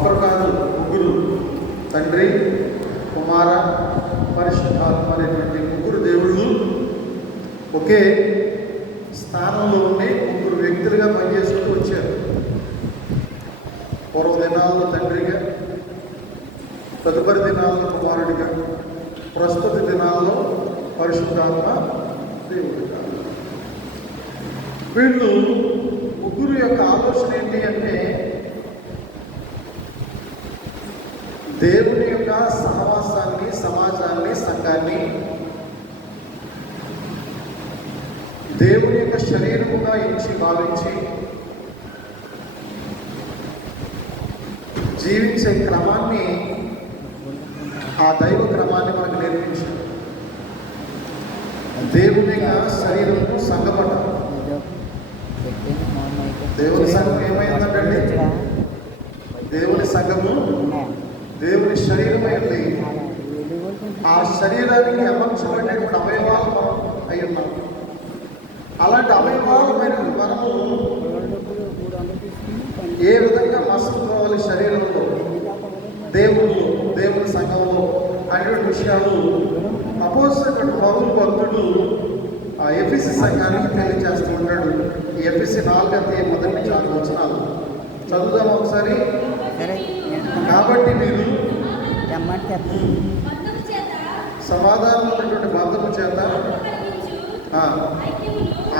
ఒక్కరు కాదు, ముగ్గురు, తండ్రి, కుమార, పరిశుద్ధాత్మ అనేటువంటి ముగ్గురు దేవుళ్ళు ఒకే స్థానంలో ఉండి ముగ్గురు వ్యక్తులుగా పనిచేసుకుంటూ వచ్చారు. పూర్వ దినాల్లో తండ్రిగా, తదుపరి దినాల్లో కుమారుడిగా, ప్రస్తుత దినాల్లో పరిశుద్ధాత్మ దేవుడిగా. వీళ్ళు ముగ్గురు యొక్క ఆలోచన ఏంటి అంటే దేవుని యొక్క సహవాసాన్ని, సమాజాన్ని, సంఘాన్ని దేవుని యొక్క శరీరముగా ఎంచి భావించి జీవించే క్రమాన్ని, ఆ దైవ క్రమాన్ని మనకు నేర్పించారు. దేవుని శరీరము సంఘపట. దేవుని సంఘం ఏమైందంటే దేవుని సంఘము దేవుని శరీరమైంది. ఆ శరీరానికి అమర్చబడినటువంటి అవయవాలు మనం అయి ఉన్నాం. అలాంటి అవయవాలమైనటువంటి మనము ఏ విధంగా మసులుకోవాలి శరీరంలో, దేవుని సంఘంలో అనేటువంటి విషయాలు అపోజిట్ పౌలు భక్తుడు ఆ ఎఫెసీ సంఘానికి తెలియజేస్తూ ఉంటాడు. ఈ ఎఫెసీ 4:1-4 వచనాలు చదువుదాం ఒకసారి. కాబట్టి మీరు సమాధానమైనటువంటి బంధము చేత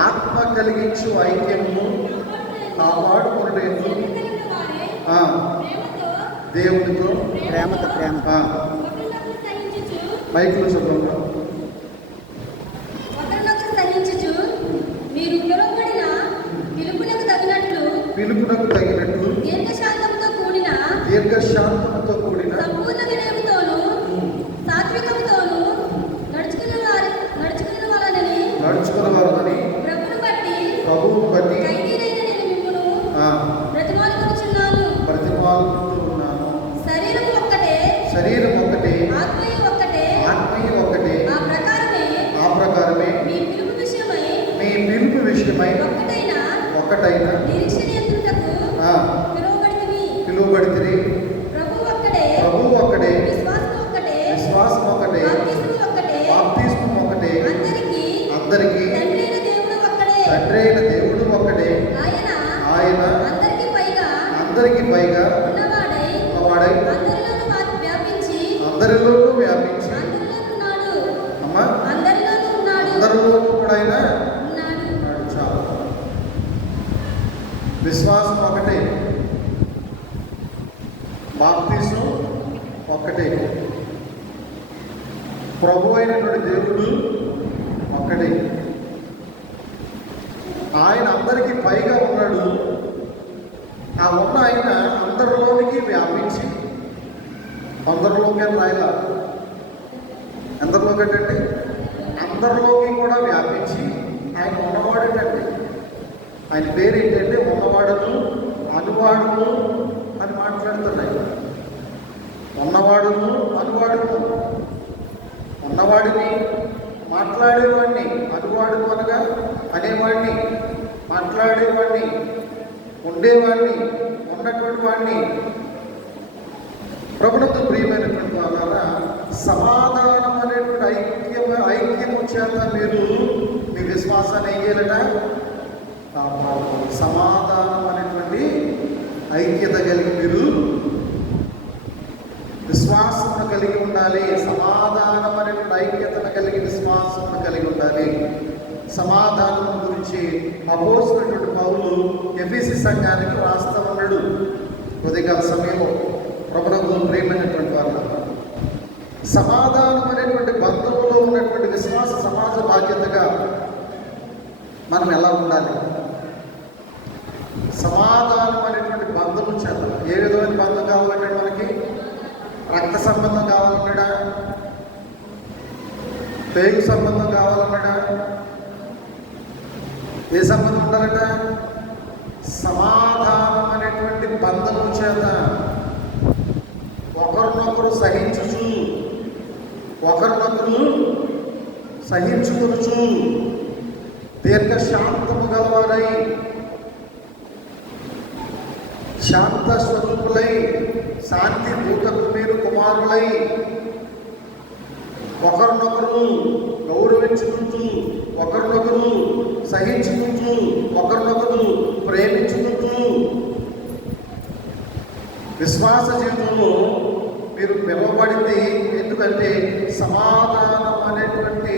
ఆత్మ కలిగించు ఐక్యము కాపాడుకునేందుకు దేవునితో ప్రేమతో మైకులు చదువు. పిలుపునకు తగినట్లు దీర్ఘశాంతముతో కూడిన సంపూర్ణ వినయముతోను సాత్వికముతోను నడుచుకున్నవారని ప్రభువును బట్టి బ్రతిమాలుకుంటున్నాను. శరీరం ఒక్కటే, ఆత్మీయ ఒక్కటే. ఆ ప్రకారమే మీ పిలుపు విషయమై ఒక్కటైన పిలువబడితిరి. ప్రభువు ఒక్కడే, విశ్వాసం ఒక్కటే, బాప్తిస్మం ఒక్కటే. అందరికీ తండ్రి అయిన దేవుడు ఒక్కడే. ఆయన అందరికీ పైగా ఉన్నవాడై అందరిలోనూ వ్యాపించి అమ్మా అందరిలోనూ కూడా ఆయన ఉన్నాడు. చాలా విశ్వాసం ఒకటే, బాప్తిసం ఒక్కటే, ప్రభు అయినటువంటి దేవుడు ఒక్కడే. ఆయన అందరికీ పైగా ఉన్నాడు. ఆ ఉన్న ఆయన అందరిలోనికి వ్యాపించి, అందరిలోకి రాయల, అందరిలోకి ఏంటంటే అందరిలోకి కూడా వ్యాపించి ఆయన ఉన్నవాడు ఏంటంటే, ఆయన పేరు ఏంటంటే ఉన్నవాడును అనువాడును అని మాట్లాడుతున్నాయి. ఉన్నవాడును అనువాడును, ఉన్నవాడిని మాట్లాడేవాడిని, అనువాడును అనగా అనేవాడిని, మాట్లాడేవాడిని, ఉండేవాడిని, ఉన్నటువంటి వాడిని. ప్రభుత్వ ప్రియమైనటువంటి వాళ్ళ సమాధానం అనేటువంటి ఐక్యము చేత మీరు మీ విశ్వాసాన్ని ఏం చేయాలట? సమాధానం అనేటువంటి ఐక్యత కలిగి మీరు విశ్వాసమును కలిగి ఉండాలి. సమాధానం అనేటువంటి ఐక్యతను కలిగి విశ్వాసమును కలిగి ఉండాలి. సమాధానం గురించి అపోజినటువంటి పౌలు ఎఫెసీ సంఘానికి రాస్తా ఉన్నాడు. ఉదయకాల సమయంలో ప్రభువుకు ప్రియమైనటువంటి వాళ్ళ సమాధానం అనేటువంటి బంధంలో ఉన్నటువంటి విశ్వాస సమాజ బాధ్యతగా మనం ఎలా ఉండాలి? సమాధానం అనేటువంటి బంధము చేత ఏ విధమైన బంధం కావాలంటే మనకి రక్త సంబంధం కావాలన్నాడా? పేగు సంబంధం కావాలన్నాడా? ఏ సంబంధం ఉండాలట? సమాధానం అనేటువంటి బంధము చేత ఒకరినొకరు సహించుకొనుచు దీర్ఘశాంతము గలవారై శాంత స్వరూపులై శాంతి దూతకు మీరు కుమారులై ఒకరినొకరు గౌరవించుకుంటూ, ఒకరినొకరు సహించుకుంటూ, ఒకరినొకరు ప్రేమించుకుంటూ విశ్వాస జీవితంలో మీరు పిలువబడింది. ఎందుకంటే సమాధానం అనేటువంటి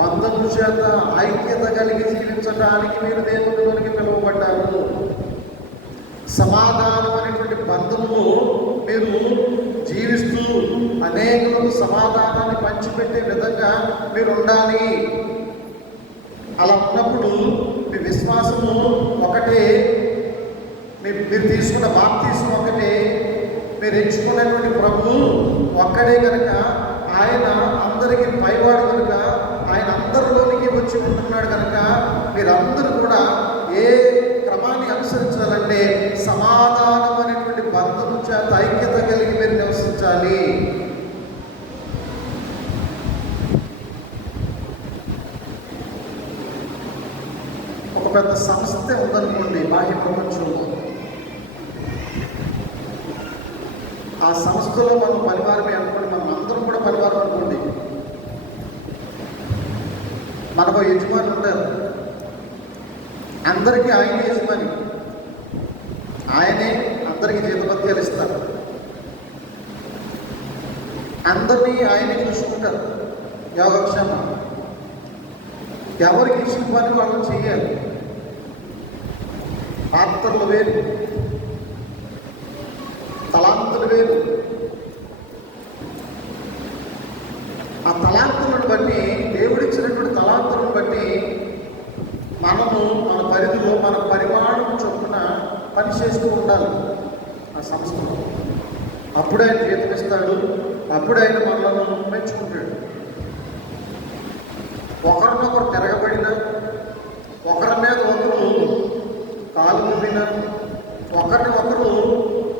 బంధము చేత ఐక్యత కలిగి జీవించడానికి మీరు దేవునికి పిలువబడ్డారు. సమాధానం అనేటువంటి బంధము మీరు జీవిస్తూ అనేకులకు సమాధానాన్ని పంచిపెట్టే విధంగా మీరు ఉండాలి. అలా ఉన్నప్పుడు మీ విశ్వాసము ఒకటే, మీరు తీసుకున్న బాప్తీసం ఒకటే, మీరు ఎంచుకున్నటువంటి ప్రభు ఒక్కడే కనుక, ఆయన అందరికీ పైవాడు కనుక, ఆయన అందరిలోనికి వచ్చి ఉంటున్నాడు కనుక, మీరందరూ కూడా ఏ క్రమాన్ని అనుసరించాలంటే సమాధానం అనేటువంటి బంధం చేత ఐక్యత కలిగి మీరు నివసించాలి. ఒక పెద్ద సంస్థ ఉందనుకోండి బాహ్య ప్రపంచంలో, ఆ సంస్థలో మనం పరివారమే అనుకోండి, మనం అందరం కూడా పరివారం అనుకోండి. మనకు యజమాని ఉంటారు, అందరికీ ఆయన యజమాని, ఆయనే అందరికీ జీతభత్యాలు ఇస్తారు, అందరినీ ఆయనే చూసుకుంటారు. యోగక్షేమం ఎవరికి ఇచ్చిన పని వాళ్ళు చేయాలి. పాత్రలు వేరు, తలాంతులు వేరు. ఆ తలాంతులను బట్టి, దేవుడిచ్చినటువంటి తలాంతులను బట్టి మనము మన పరిధిలో మన పరిమాణం చొప్పున పని చేస్తూ ఉండాలి ఆ సంస్థలో. అప్పుడు ఆయన జీతం ఇస్తాడు, అప్పుడు ఆయన మనలను మెచ్చుకుంటాడు. ఒకరినొకరు తిరగబడిన, ఒకరి మీద ఒకరు కాలు ఊపిన, ఒకరిని ఒకరు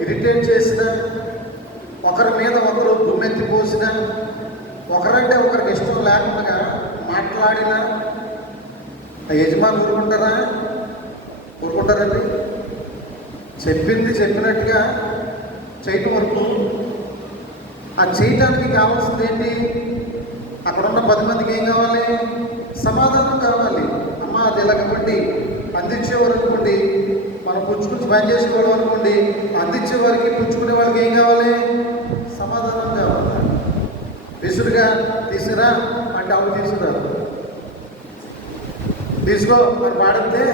ఇరిటేట్ చేసిన, ఒకరి మీద ఒకరు దుమ్మెత్తి పోసిన, ఒకరంటే ఒకరికి ఇష్టం లేకుండా మాట్లాడిన యజమాని ఊరుకుంటారా? ఊరుకుంటారండి? చెప్పింది చెప్పినట్టుగా చేయటం వరకు. ఆ చేయటానికి కావాల్సింది ఏంటి? అక్కడ ఉన్న 10 మందికి ఏం కావాలి? సమాధానం కావాలి. అమ్మ అది ఇలాగండి అందించేవారు అనుకోండి, మనం పుచ్చుకుని పని చేసుకోవడం అనుకోండి, అందించే వారికి పుచ్చుకునే వాళ్ళకి ఏం కావాలి? సమాధానం కావాలి. విసురుగా తీసుకురా అంటే ఆవిడ తీసుకురా, తీసుకో మరి వాడితే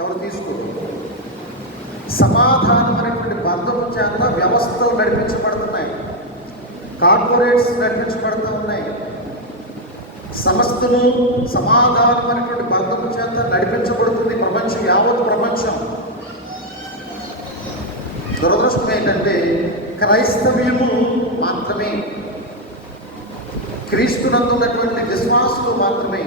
ఎవరు తీసుకోరు. సమాధానం అనేటువంటి బంధం చేత వ్యవస్థలు నడిపించబడుతున్నాయి, కార్పొరేట్స్ నడిపించబడుతూ ఉన్నాయి. సంస్థలు సమాధానం అనేటువంటి బంధం చేత నడిపించబడుతుంది ప్రపంచం, యావత్ ప్రపంచం. దురదృష్టం ఏంటంటే క్రైస్తవ్యము మాత్రమే, క్రీస్తునందు ఉన్నటువంటి విశ్వాసులు మాత్రమే,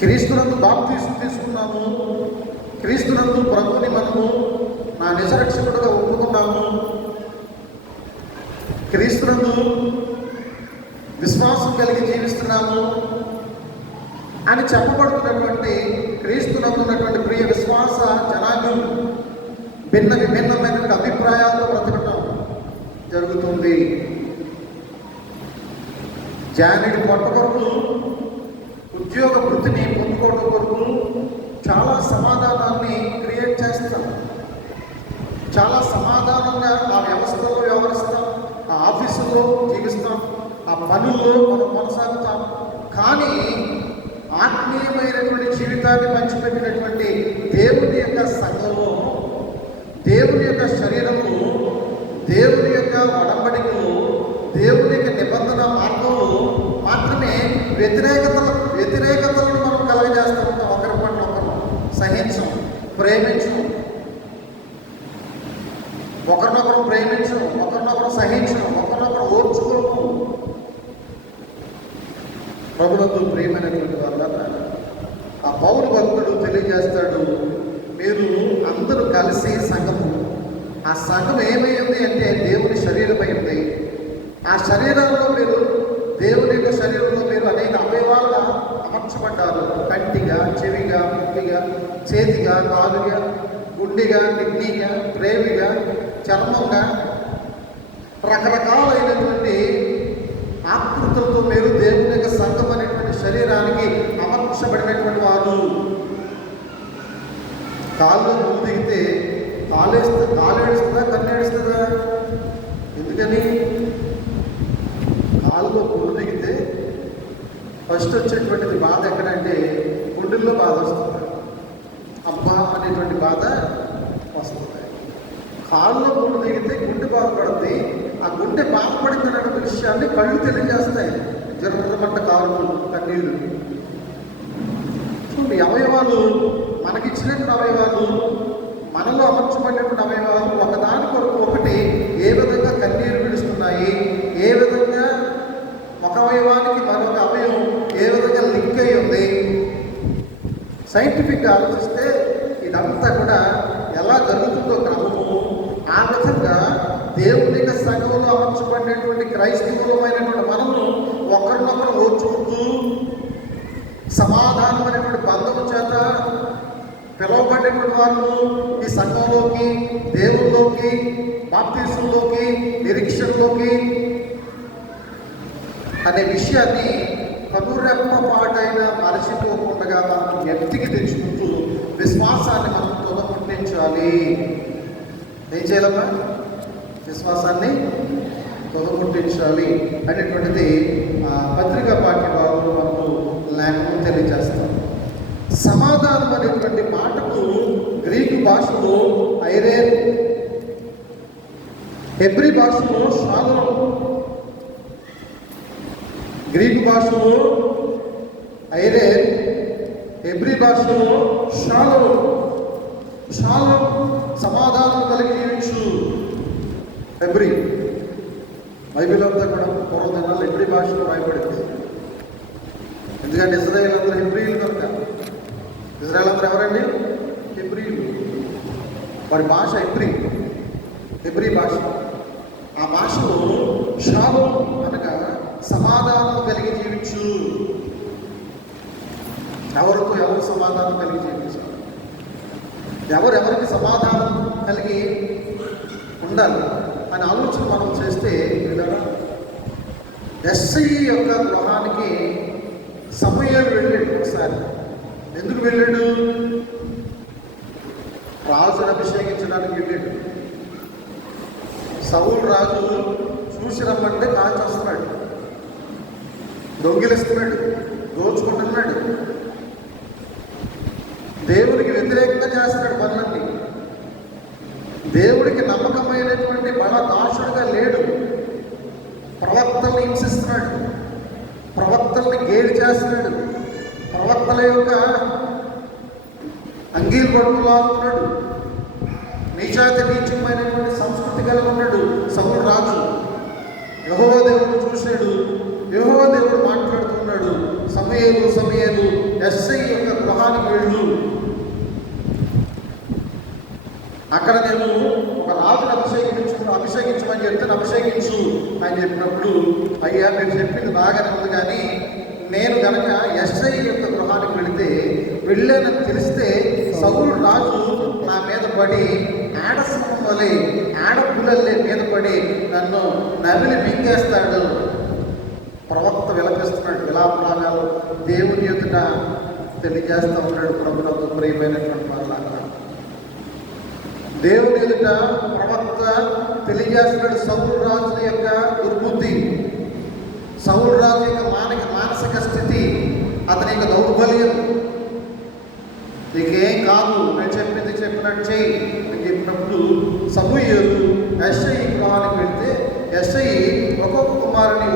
క్రీస్తునందు బాప్తీసం తీసుకున్నాము, క్రీస్తునందు ప్రభుని మనము నా నిజరక్షకుడుగా ఒప్పుకున్నాము, క్రీస్తునందు విశ్వాసం కలిగి జీవిస్తున్నాము అని చెప్పబడుతున్నటువంటి క్రీస్తునందు ఉన్నటువంటి ప్రియ విశ్వాస జనాంగం భిన్నమైనటువంటి అభిప్రాయాలతో బ్రతకటం జరుగుతుంది. జానుడి పొట్ట కొరకు, ఉద్యోగ వృత్తిని పొందుకోవడం కొరకు చాలా సమాధానాన్ని క్రియేట్ చేస్తాం, చాలా సమాధానంగా ఆ వ్యవస్థలో వ్యవహరిస్తాం, ఆ ఆఫీసుల్లో జీవిస్తాం, ఆ పనుల్లో మనం కొనసాగుతాం. కానీ ఆత్మీయమైనటువంటి జీవితాన్ని పంచిపెట్టినటువంటి దేవుని యొక్క సంఘంలో, దేవుని యొక్క శరీరము, దేవుని యొక్క ఒడంబడికలు, దేవుని యొక్క నిబంధన మార్గంలో మాత్రమే వ్యతిరేకతలను మనం కలగజేస్తూ ఉంటాం. ఒకరి పట్ల ఒకరు సహించం, ప్రేమించం, ఒకరినొకరు ప్రేమించం, ఒకరినొకరు సహించం, ఒకరినొకరు ఓర్చుకోము. ప్రభువుకు ప్రియమైనటువంటి వల్ల ఆ పౌరు భక్తుడు తెలియజేస్తాడు, మీరు అందరూ కలిసి సంఘము, ఆ సంఘం ఏమైంది అంటే దేవుని శరీరమైంది. ఆ శరీరంలో మీరు, దేవుని యొక్క శరీరంలో మీరు అనేక అవయవాలుగా అమర్చబడ్డారు. కంటిగా, చెవిగా, ముక్కిగా, చేతిగా, కాలుగా, గుండెగా, కిడ్నీగా, ప్రేమిగా, చర్మంగా, రకరకాలైనటువంటి ఆకృతులతో మీరు దేవుని యొక్క సంఘం అనేటువంటి శరీరానికి అమర్చబడినటువంటి వారు. కాళ్ళు ముందు దిగితే కాలు ఏడుస్తుందా, కన్ను ఏడుస్తుందా? ఎందుకని? కాలులో పువ్వు దిగితే ఫస్ట్ వచ్చేటువంటిది బాధ ఎక్కడంటే గుండెల్లో బాధ వస్తుంది, అబ్బా అనేటువంటి బాధ వస్తుంది. కాళ్ళలో పువ్వు దిగితే గుండె బాధపడుతుంది. ఆ గుండె బాధపడింది అనే విషయాన్ని కళ్ళు తెలియజేస్తాయి. జరుగుతున్నట్ట కాళ్ళు, కన్నీళ్ళు. చూడండి, అవయవాలు మనకిచ్చినటువంటి అవయవాలు, మనలో అమర్చబడినటువంటి అవయవాలు ఒకదాని కొరకు ఒకటి ఏ విధంగా కన్నీరు విడుస్తున్నాయి, ఏ విధంగా ఒక అవయవానికి మరొక అవయవం ఏ విధంగా లింక్ అయి ఉంది. సైంటిఫిక్గా ఆలోచిస్తే ఇదంతా కూడా ఎలా జరుగుతుందో క్రమము, ఆ విధంగా దేవుని యొక్క సంఘంలో అమర్చబడినటువంటి క్రైస్తవులమైనటువంటి మనము ఒకరినొకరు ఓర్చుకుంటూ సమాధానం అనేటువంటి బంధము చేత పిలువబడినటువంటి వాళ్ళు ఈ సంఘంలోకి, దేవుల్లోకి, బాప్తిజంలోకి, నిరీక్షణలోకి అనే విషయాన్ని కనురెప్ప పాటైన మరచిపోకుండా మనం ఎత్తికి తెచ్చుకుంటూ విశ్వాసాన్ని మనం తొలముట్టించాలి. ఏం చేయాలమ్మా? విశ్వాసాన్ని తొలముట్టించాలి అనేటువంటిది పత్రికా పాఠ్య భాగంలో మనకు లేఖనం తెలియజేస్తాం. సమాధానం అనేటువంటి మాటకు గ్రీకు భాషలో ఐరేన్, హెబ్రీ భాషలో షాలోమ్. గ్రీకు భాషలో ఐరేన్, హెబ్రీ భాషలో షాలోమ్. షాలోమ్ సమాధానం కలిగి జీవించు. హెబ్రీ బైబిల్ అంతా కూడా పూర్వదినాలు హెబ్రీ భాషలో రాయబడింది. ఎందుకంటే ఇజ్రాయేల్ అందరూ హెబ్రీలు కనుక. ఇజ్రాయేల్ అందరూ ఎవరండి? హెబ్రీలు. వారి భాష హెబ్రీ భాష. ఆ భాషలో షాలోమ్ అనగా సమాధానం కలిగి జీవించు. ఎవరితో ఎవరు సమాధానం కలిగి జీవించాలి? ఎవరెవరికి సమాధానం కలిగి ఉండాలి అని ఆలోచన మనం చేస్తే ఎస్ఐ యొక్క గృహానికి సమూయేలు వెళ్ళాడు ఒకసారి. ఎందుకు వెళ్ళాడు? రాజును అభిషేకించడానికి వెళ్ళాడు. సౌలు రాజు చూసి రమ్మంటే కాచి వస్తున్నాడు, దొంగిలిస్తున్నాడు, దోచుకుంటున్నాడు, దేవుడికి వ్యతిరేకంగా చేస్తున్నాడు పనులన్నీ. దేవుడికి నమ్మకమైనటువంటి బల దాసుడుగా లేడు. ప్రవక్తల్ని హింసిస్తున్నాడు, ప్రవక్తల్ని గేలి చేస్తున్నాడు, ప్రవక్తల యొక్క అంగీలు పట్టుకులాగుతున్నాడు, నీచాతి నీచమైనటువంటి సంస్కృతి కలిగి ఉన్నాడు సౌలు రాజు. యెహోవా దేవుడు చూశాడు, యెహోవా దేవుడు మాట్లాడుతున్నాడు, సమూయేలు ఎస్ఐ యొక్క గృహానికి వెళ్ళు, అక్కడ నేను ఒక రాజును అభిషేకించమని చెప్తే అభిషేకించు అని చెప్పినప్పుడు, అయ్యా మీరు చెప్పింది బాగానే ఉంది, కానీ నేను కనుక ఎస్ఐ యొక్క గృహానికి వెళ్ళానని తెలిస్తే సౌలు రాజు నా మీద పడి ఆడసింహం వలె, ఆడపుల్లలే మీద పడి నన్ను నవిలి మింగేస్తాడు. ప్రవక్త విలపిస్తున్నాడు, విలాపనాలు దేవుని ఎదుట తెలియజేస్తూ ఉన్నాడు. ప్రభునందు ప్రియమైనటువంటి వాళ్ళ దేవుని ఎదుట ప్రవక్త తెలియజేస్తున్నాడు సౌలు రాజు యొక్క దుర్బుద్ధి, సౌలు రాజు యొక్క మానసిక స్థితి, అతని యొక్క దౌర్బల్యం. నీకేం కాదు, నేను చెప్పింది చెప్పినట్టు చెయ్యి అని చెప్పినప్పుడు సమూయేలు ఎస్ఐ గృహానికి వెళ్తే ఎస్ఐ ఒక్కొక్క కుమారుని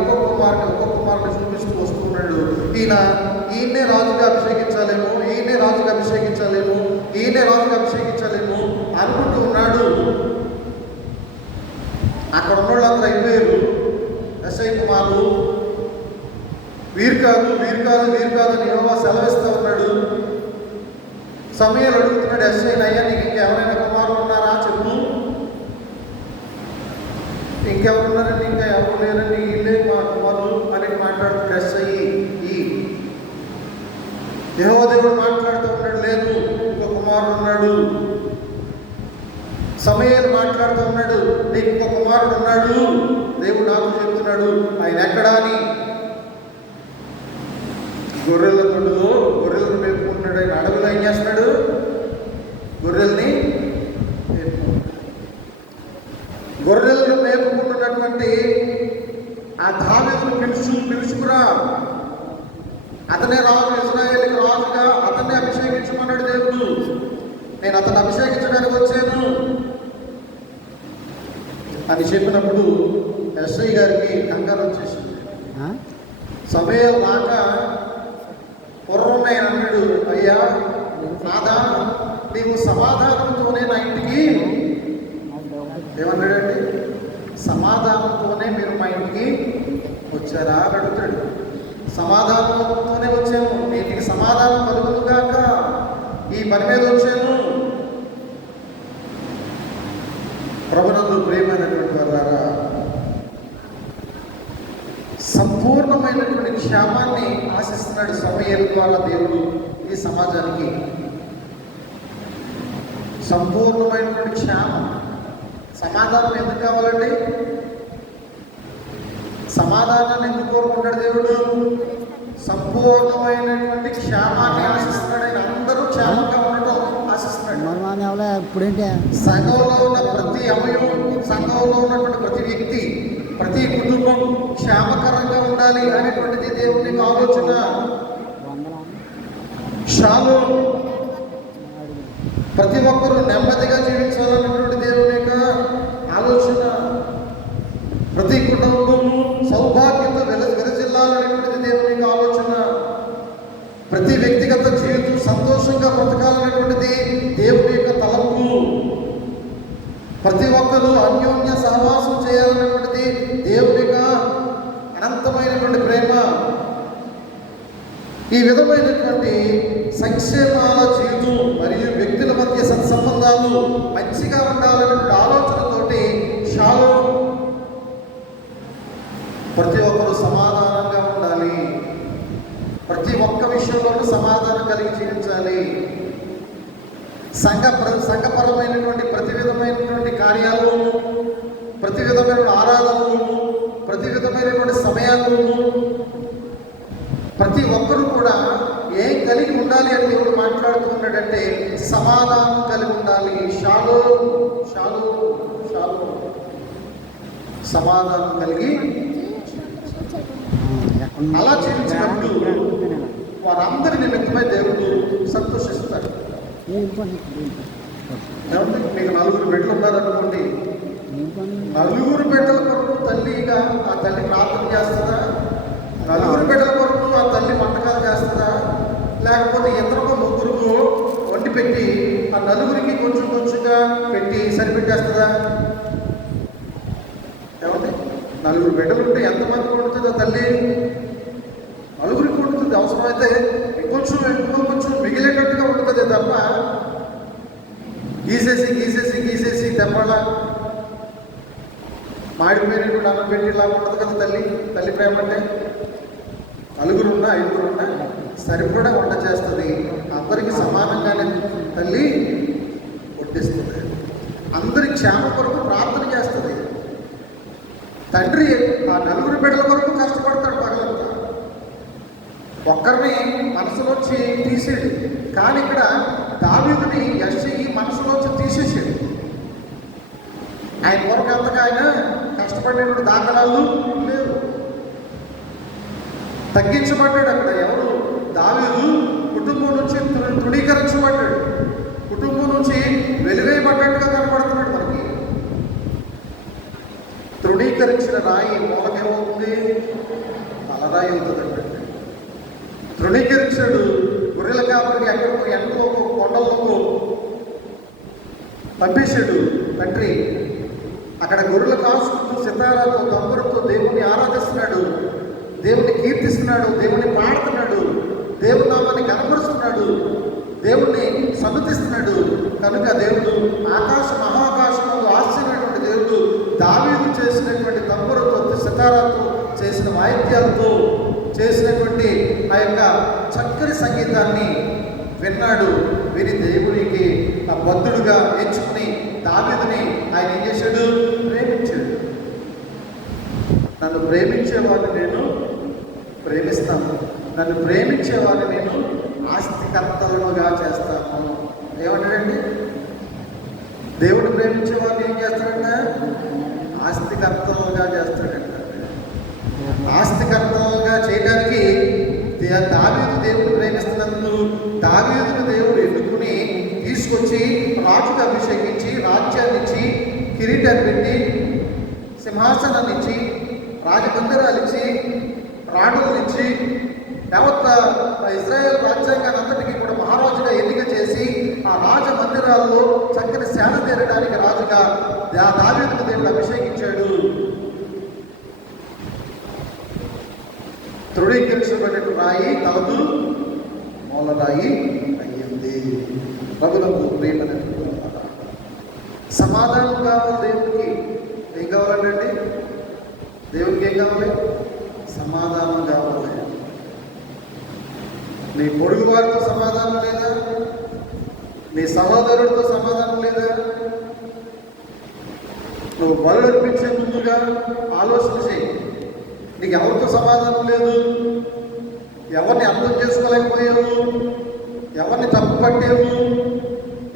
చూపిస్తూ వస్తున్నాడు. ఈయన్నే రాజుగా అభిషేకించాలేమో అనుకుంటూ ఉన్నాడు. అక్కడ ఉన్న వాళ్ళందరూ అయిపోయారు. ఎస్ఐ కుమారులు వీరు కాదు అని యెహోవా సెలవిస్తూ ఉన్నాడు. సమూయేలు అడుగుతున్నాడు ఎస్ఐ, అయ్యా నీకు ఇంకెవరైనా కుమారులు ఉన్నారా చెప్పు. ఇంకెవరున్నారండి? ఇంకా ఎవరు లేరండి, వీళ్ళే మా కుమారులు అని మాట్లాడుతున్నాడు ఎస్ఐ. యెహోవా దేవుడు మాట్లాడుతూ ఉన్నాడు, లేదు ఇంకో కుమారుడు ఉన్నాడు. సమూయేలు మాట్లాడుతూ ఉన్నాడు, నీకు ఒక కుమారుడు ఉన్నాడు, దేవుడు నాకు చెప్తున్నాడు, ఆయన ఎక్కడా అని. గొర్రెల తొడులో గొర్రెలను మేపుకుంటున్నాడు. ఆయన అడవిలో ఏం చేస్తున్నాడు? గొర్రెల్ని గొర్రెలను మేపుకుంటున్నటువంటి ఆ దావీదును పిలుచుకురా, అతనే రాజు, ఇశ్రాయేలుకి రాజుగా అతన్ని అభిషేకించమన్నాడు దేవుడు. నేను అతన్ని అభిషేకించడానికి వచ్చాను అని చెప్పినప్పుడు ఎస్ఐ గారికి కంగారు వచ్చేసింది. సమయం మాట పూర్వమే అన్నాడు, అయ్యా నాదా, నీవు సమాధానంతోనే నా ఇంటికి ఏమన్నాడండి? సమాధానంతోనే మీరు మా ఇంటికి వచ్చారా అని అడుగుతాడు. సమాధానంతోనే వచ్చాము, మీ ఇంటికి సమాధానం కలుగును కాక, ఈ పని మీద వచ్చాను. ప్రభునందు ప్రియమైనటువంటి వారా, సంపూర్ణమైనటువంటి క్షేమాన్ని ఆశిస్తున్నాడు సమూయేలు ద్వారా దేవుడు ఈ సమాజానికి. సంపూర్ణమైనటువంటి క్షేమం, సమాధానం ఎందుకు కావాలండి? సమాధానాన్ని ఎందుకు కోరుకుంటాడు దేవుడు? సంపూర్ణమైనటువంటి క్షేమాన్ని ఆశిస్తున్నాడు. ఆయన అందరూ క్షేమంగా ఉండటం ఆశిస్తున్నాడు. సంఘంలో ఉన్న ప్రతి అవయవం, సంఘంలో ఉన్నటువంటి ప్రతి వ్యక్తి, ప్రతి కుటుంబం క్షేమకరంగా ఉండాలి అనేటువంటిది దేవుని ఆలోచన. షాలోమ్, ప్రతి ఒక్కరూ నెమ్మదిగా జీవించాలన్నటువంటి దేవుని యొక్క ఆలోచన. ప్రతి కుటుంబము సౌభాగ్యంతో వెలజిల్లాలనేటువంటిది దేవుని యొక్క ఆలోచన. ప్రతి వ్యక్తిగత జీవితం సంతోషంగా బ్రతకాలనేటువంటిది దేవుని యొక్క తలంపు. ప్రతి ఒక్కరూ అన్యోన్య సహవాసం చేయాలనేటువంటిది దేవుని యొక్క అనంతమైనటువంటి ప్రేమ. ఈ విధమైనటువంటి సంక్షేమాల జీవితం మరియు వ్యక్తుల మధ్య సత్సంబంధాలు మంచిగా ఉండాలనేటువంటి ఆలోచనతోటి షాలోమ్ ప్రతి ఒక్కరూ సమాధానంగా ఉండాలి, ప్రతి ఒక్క విషయంలోనూ సమాధానం కలిగి జీవించాలి. సంఘపరమైనటువంటి ప్రతి విధమైనటువంటి కార్యాలను, ప్రతి విధమైన ఆరాధనలను, ప్రతి విధమైనటువంటి సమయాలను ప్రతి ఒక్కరూ కూడా ఏం కలిగి ఉండాలి అని దేవుడు మాట్లాడుతూ ఉన్నాడంటే సమాధానం కలిగి ఉండాలి. షాలోమ్ షాలోమ్ షాలోమ్, సమాధానం కలిగి అలా జీవించినప్పుడు వారందరి నిమిత్తమై దేవుడు సంతోషిస్తాడు. మీకు 4 బిడ్డలు ఉన్నారనుకోండి, 4 బిడ్డల కొరకు తల్లిగా ఆ తల్లి ప్రార్థన చేస్తుందా? 4 బిడ్డల కొరకు ఆ తల్లి వంటకాలు చేస్తుందా? లేకపోతే ఇద్దరికో ముగ్గురుకు వండి పెట్టి ఆ 4 కొంచెం కొంచెంగా పెట్టి సరిపెట్టేస్తుందా? ఏమండి, 4 బిడ్డలు ఉంటే ఎంతమంది వండుతుంది ఆ తల్లి? 4 వండుతుంది. అవసరమైతే ఇంకొంచెం మిగిలేటట్టుగా ఉంటుంది తప్ప గీసేసి తెప్పలా మాడిపోయినటువంటి అన్నం పెట్టి ఇలా ఉంటుంది కదా తల్లి ప్రేమ అంటే. 4 ఉన్నా 5 ఉన్నా సరిపడా వంట చేస్తుంది. అందరికీ సమానంగానే తల్లి వడ్డిస్తుంది. అందరి క్షేమ కొరకు ప్రార్థన చేస్తుంది. తండ్రి ఆ 4 బిడ్డల కొరకు కష్టపడతాడు పగలంతా. ఒక్కరిని మనసులోంచి తీసేడు. కానీ ఇక్కడ దావీదుని యెష్షయి మనసులోంచి తీసేసాడు. ఆయన కొరకు అంతగా ఆయన కష్టపడేటువంటి దాఖలాలు లేవు. తగ్గించబడ్డాడు. అక్కడ ఎవరు? దావీదు కుటుంబం నుంచి తృణీకరించబడ్డాడు. కుటుంబం నుంచి వెలివేయబడ్డట్టుగా కనపడుతున్నాడు మనకి. తృణీకరించిన రాయి మూలకేమవుతుంది? తలరాయి అవుతుందండి. తృణీకరించాడు. గొర్రెల కాపరికి ఎక్కడికో ఎంతో కొండలకు పంపేశాడు తండ్రి. అక్కడ గొర్రెలు కాసుకుంటూ సితారాతో తంబురతో దేవుణ్ణి ఆరాధిస్తున్నాడు, దేవుణ్ణి కీర్తిస్తున్నాడు, దేవుణ్ణి పాడుతున్నాడు, దేవుని నామాన్ని కనపరుస్తున్నాడు, దేవుణ్ణి సన్నుతిస్తున్నాడు. కనుక దేవుడు మహాకాశంలో ఆశ్చర్యమైనటువంటి దేవుడు దావీదు చేసినటువంటి తంబురతో సితారాతో చేసిన వాయిద్యాలతో చేసినటువంటి ఆ యొక్క చక్కని సంగీతాన్ని విన్నాడు. విని దేవునికి ఆ బద్ధుడుగా ఎంచుకుని దావీదుని ఆయన ఏం చేశాడు? ప్రేమించాడు. నన్ను ప్రేమించేవాడిని నేను ప్రేమిస్తాను, నన్ను ప్రేమించేవాడిని నేను ఆస్తికర్తలుగా చేస్తాను. ఏమంటాడండి? దేవుడు ప్రేమించేవాడిని ఏం చేస్తాడంట? ఆస్తికర్తలుగా చేస్తాడంట. ఆస్తికర్తలుగా చేయడానికి దావీదు దేవుడు ప్రేమిస్తున్నందుకు దావీదును దేవుడు ఎన్నుకుని తీసుకొచ్చి రాజుకు అభిషేకించి రాజ్యాన్ని ఇచ్చి కిరీటాన్ని పెట్టి సింహాసనాన్ని ఇచ్చి రాజమందిరాలు ఇచ్చి రాణులను ఇచ్చి యావత్ ఇజ్రాయేల్ రాజ్యాంగాన్ని అంతటికీ కూడా మహారాజుగా ఎన్నిక చేసి ఆ రాజ మందిరాల్లో చక్కని సేవ తీరడానికి రాజుగా దావీదును దేవుడు అభిషేకించాడు. తృణీకరించబడిన రాయి తలదు మూలరాయి అయ్యింది. ప్రభులకు ప్రేమని సమాధానం కావాలి దేవుడికి. ఏం కావాలంటే దేవుడికి ఏం కావాలి? సమాధానం కావాలి. నీ పొరుగు వారితో సమాధానం లేదా? నీ సహోదరుడితో సమాధానం లేదా? నువ్వు బలు అర్పించే ముందుగా ఆలోచన చేయి. నీకు ఎవరితో సమాధానం లేదు? ఎవరిని అర్థం చేసుకోలేకపోయావు? ఎవరిని తప్పు పట్టావు?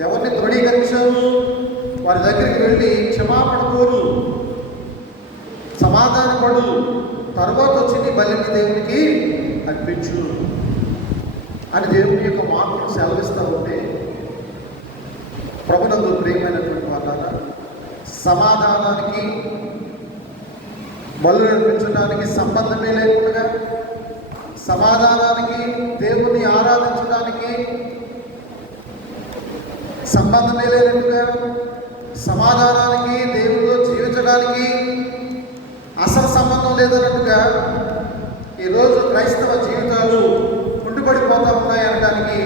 ఎవరిని తృణీకరించావు? వారి దగ్గరికి వెళ్ళి క్షమాపణ కోరు, సమాధానపడు, తర్వాత వచ్చి నీ బలిని దేవునికి అర్పించు అని దేవుని యొక్క మాటను సెలవిస్తూ ఉంటే, ప్రభునందు ప్రియమైనటువంటి వాళ్ళ సమాధానానికి బలు అర్పించడానికి సంబంధమే లేకుండా, సమాధానానికి దేవుని ఆరాధించడానికి సంబంధమే లేనట్టుగా, సమాధానానికి దేవుడితో జీవించడానికి అసలు సంబంధం లేదన్నట్టుగా ఈరోజు క్రైస్తవ జీవితాలు కుంటుపడిపోతూ ఉన్నాయి అనడానికి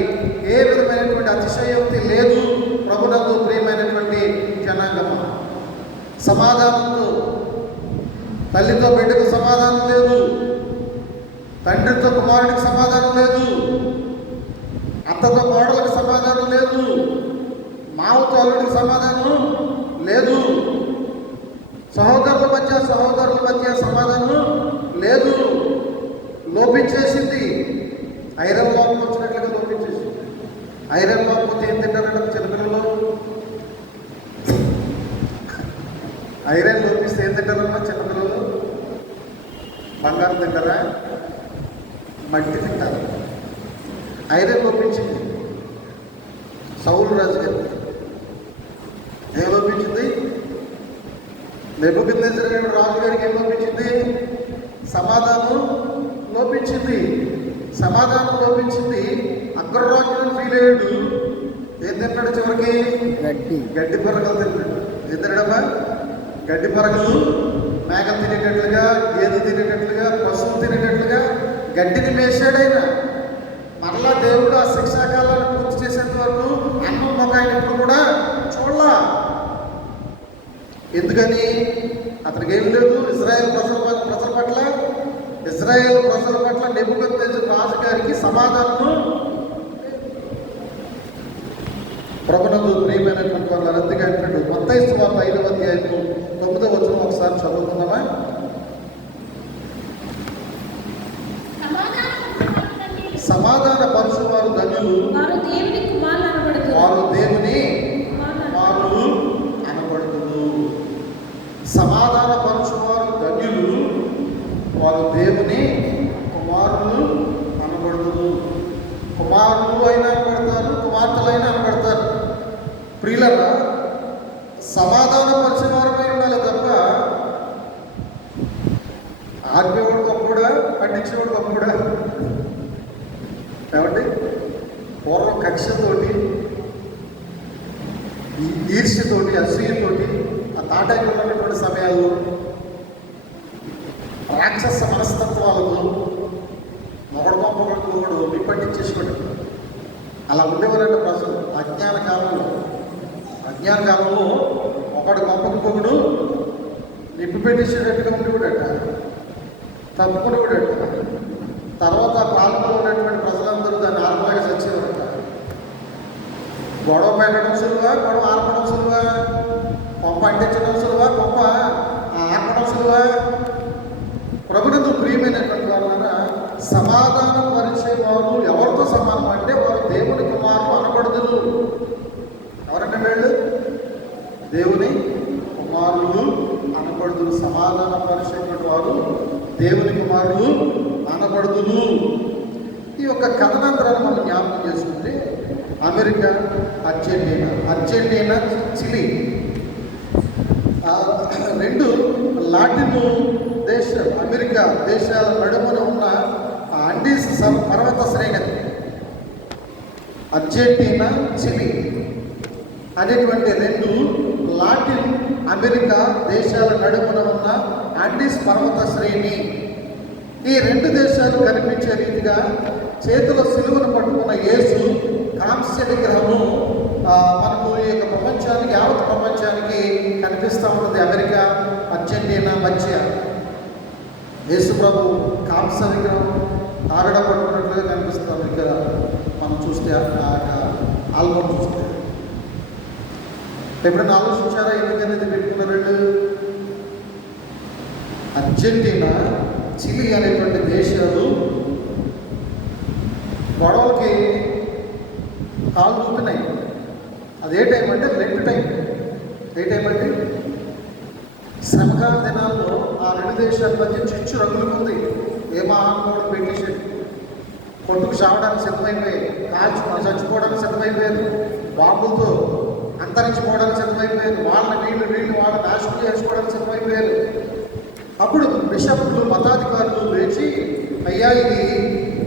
ఏ విధమైనటువంటి అతిశయోక్తి లేదు. ప్రభునందు ప్రియమైనటువంటి జనాంగమ, సమాధానంతో తల్లితో బిడ్డకు సమాధానం లేదు, తండ్రితో కుమారుడికి సమాధానం లేదు, అత్తతో కోడలకు సమాధానం లేదు, మావతో అల్లుడికి సమాధానం లేదు, సహోదరుల మధ్య సమాధానం లేదు. లోపించేసింది. ఐరన్ లోపం వచ్చినట్లుగా లోపించేసింది. ఐరన్ లోపం ఏం తింటారంటే చిన్నపిల్లలు ఐరన్ లోపిస్తే ఏం తింటారమ్మా చిన్నపిల్లలు? బంగారం తింటారా? మట్టి తింటారు. ఐరన్ లోపించింది సౌలు రాజు గారికి. ఏం లోపించింది? నెబుకద్నెజరు రాజు గారికి ఏం లోపించింది? సమాధానం లోపించింది. సమాధానం లోపించింది. అగ్రరాజును ఫీల్ అయ్యాడు. ఏం తింటాడు చివరికి? గడ్డి పరగలు తింటాడు. ఏం తినడమ్మా? గడ్డి పరగలు. మేకలు తినేటట్లుగా, గేదె తినేటట్లుగా, పశువులు తినేటట్లుగా గడ్డిని మేసాడైన. మరలా దేవుడు ఆ శిక్షాకాలాన్ని పూర్తి చేసేంత వరకు అన్నం ఒక ఆయన ఎప్పుడు కూడా చూడలా. ఎందుకని? అతనికి ఏం లేదు. ఇజ్రాయేల్ ప్రజల పట్ల నెబుకద్నెజరు రాజు గారికి సమాధానం. ప్రభునందు ప్రియమైనటువంటి వాళ్ళు అందుకే అంటాడు, మత్తయి సువార్త 5వ అధ్యాయము 9వ వచనం ఒకసారి చదువుకుందామా? సమాధాన పరుచువారు ధన్యులు, వారు దేవుని కుమారులు అనబడుదురు. సమాధాన పరుచువారు ధన్యులు, వారు దేవుని కుమారులు అనబడుదురు. కుమారులు అయినా అనబడతారు, కుమార్తెలైనా అనబడతారు. ప్రియులరా, సమాధాన పరిచేవారమై ఉండాలి తప్ప ఆర్పేవాడు గొప్పడా, ఖండించేవాడు గొప్పడా? ఏమండి? పూర్వం కక్షతోటి, ఈర్ష్యతోటి, అసూయతోటి ఆ తాటాకి ఉన్నటువంటి సమయాల్లో రాక్షస మనస్తత్వాలకు మొగడు పంపకుండా విపట్టించేసుకోండి. అలా ఉండేవారంటే ప్రజలు అజ్ఞాన కాలంలో ఒకడు పంపకపోకుడు నిప్పు పెట్టేసేటట్టుగా ఉండేవాడట, తప్పుకునేవాడట. తర్వాత పాలనలో ఉన్నటువంటి ప్రజలందరూ దాన్ని ఆర్పలాగా చచ్చేవారట. గొడవ పెట్టడం సులువా, గొడవ ఆర్పడం సులువా? కొంప అంటించడం సులువా, కొంప ఆపడం సులువా? ప్రభునందు ప్రియమైనటువంటి వాళ్ళ సమాధానం పరిచే వారు ఎవరితో సమానం అంటే వారు దేవుని కుమారులు అనబడుదురు. ఎవరంటే వీళ్ళు దేవుని కుమారులు అనబడుదురు. సమాధానం పరిచేటువంటి వారు దేవుని కుమారులు అనబడుదురు. ఈ యొక్క కథనాంతరాన్ని మనం జ్ఞాపకం చేసుకుంటే అమెరికా, అర్జెంటీనా, చిలీ రెండు లాటిన్ దేశాలు, అమెరికా దేశాల నడుమున ఉన్న అండీస్ పర్వత శ్రేణి అర్జెంటీనా, చిలీ అనేటువంటి రెండు లాటిన్ అమెరికా దేశాల నడుమున ఉన్న అండీస్ పర్వత శ్రేణి. ఈ రెండు దేశాలు కనిపించే రీతిగా చేతిలో సిలువను పట్టుకున్న యేసు కాంస్య విగ్రహము మనకు ఈ యొక్క ప్రపంచానికి, యావత్ ప్రపంచానికి కనిపిస్తూ ఉంటుంది. అమెరికా, అర్జెంటీనా మధ్య యేసు ప్రభు కాంస్య విగ్రహం తారడ పట్టుకున్నట్లుగా కనిపిస్తుంది. ఇక్కడ మనం చూస్తే ఆల్బమ్ చూస్తే ఎప్పుడైనా ఆలోచించారా ఎందుకనేది పెట్టుకున్నారండి? అర్జెంటీనా, చిలీ అనేటువంటి దేశాలు గొడవలకి కాలు చూస్తున్నాయి. అదే టైం అంటే లెంట్ టైం. ఏ టైం అంటే శ్రమకాల దినాల్లో ఆ రెండు దేశాల మధ్య చిచ్చు రంగులుంది. ఏ మహానుభావుడు పెట్టేసాడు, కొట్టుకు చావడానికి సిద్ధమైపోయాయి, కాల్చుకొని చచ్చిపోవడానికి సిద్ధమైపోయారు, బాంబులతో అంతరించిపోవడానికి సిద్ధమైపోయారు, వీళ్ళు వాళ్ళ నాశనం చేసుకోవడానికి సిద్ధమైపోయారు. అప్పుడు బిషప్లు, మతాధికారులు లేచి, అయ్యా ఇది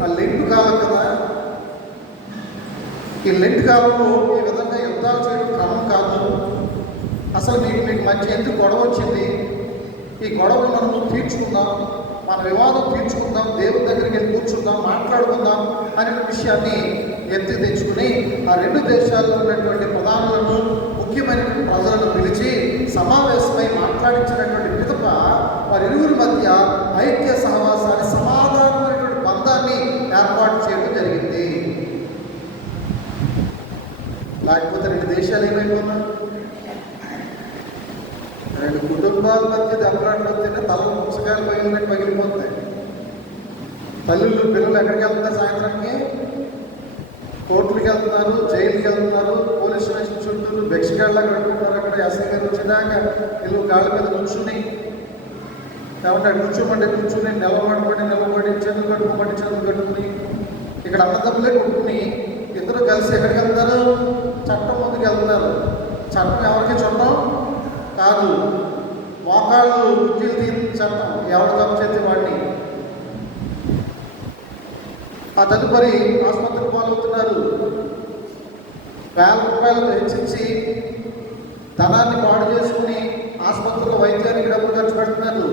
ఆ లెంట్ కాలం కదా, ఈ లెంట్ కాలంలో ఈ విధంగా యుద్ధాలు చేయడం క్రమం కాదు, అసలు మీకు మధ్య ఎందుకు గొడవ వచ్చింది, ఈ గొడవలు మనం తీర్చుకుందాం, మన వివాదం తీర్చుకుందాం, దేవుని దగ్గరికి వెళ్ళి కూర్చుందాం, మాట్లాడుకుందాం అనే విషయాన్ని ఎత్తి తెచ్చుకుని ఆ రెండు దేశాల్లో ఉన్నటువంటి ప్రధానులను, ముఖ్యమైన ప్రజలను పిలిచి సమావేశమై మాట్లాడించినటువంటి పిదప వారిరువురి మధ్య ఐక్య సహవాసాన్ని, సమాధానమైనటువంటి బంధాన్ని ఏర్పాటు చేయడం జరిగింది. లేకపోతే రెండు దేశాలు ఏమైపోయినా, రెండు కుటుంబాల మధ్య దెబ్బలాటలు వస్తేనే తల పుస్తకాలు పగిలిపోతాయి. తల్లులు, పిల్లలు ఎక్కడికి వెళ్తున్నారు? సాయంత్రానికి కోర్టులకు వెళ్తున్నారు, జైలుకి వెళ్తున్నారు, పోలీస్ స్టేషన్ చుట్టూ భిక్షగాళ్ళ కట్టుకుంటారు. అక్కడ ఎస్ఐ గారు వచ్చేదాకా వీళ్ళు కాళ్ళ మీద కూర్చుని, కాబట్టి కూర్చోమంటే నిలబడి చేతులు కట్టుకుని ఇక్కడ అన్నదమ్ములే కొట్టుకుని ఇద్దరు కలిసి ఎక్కడికి వెళ్తారు? చట్టం ముందుకు వెళ్తున్నారు. చట్టం ఎవరికి చట్టం కాదు, మోకాళ్ళు గుజ్జీలు తీసిన చట్టం, ఎవరు తప్పు చేస్తే వాడిని. ఆ తదుపరి ఆసుపత్రికి పాలవుతున్నారు. వేల రూపాయలు హెచ్చించి ధనాన్ని పాడు చేసుకుని ఆసుపత్రిలో వైద్యానికి డబ్బులు ఖర్చు పెడుతున్నారు.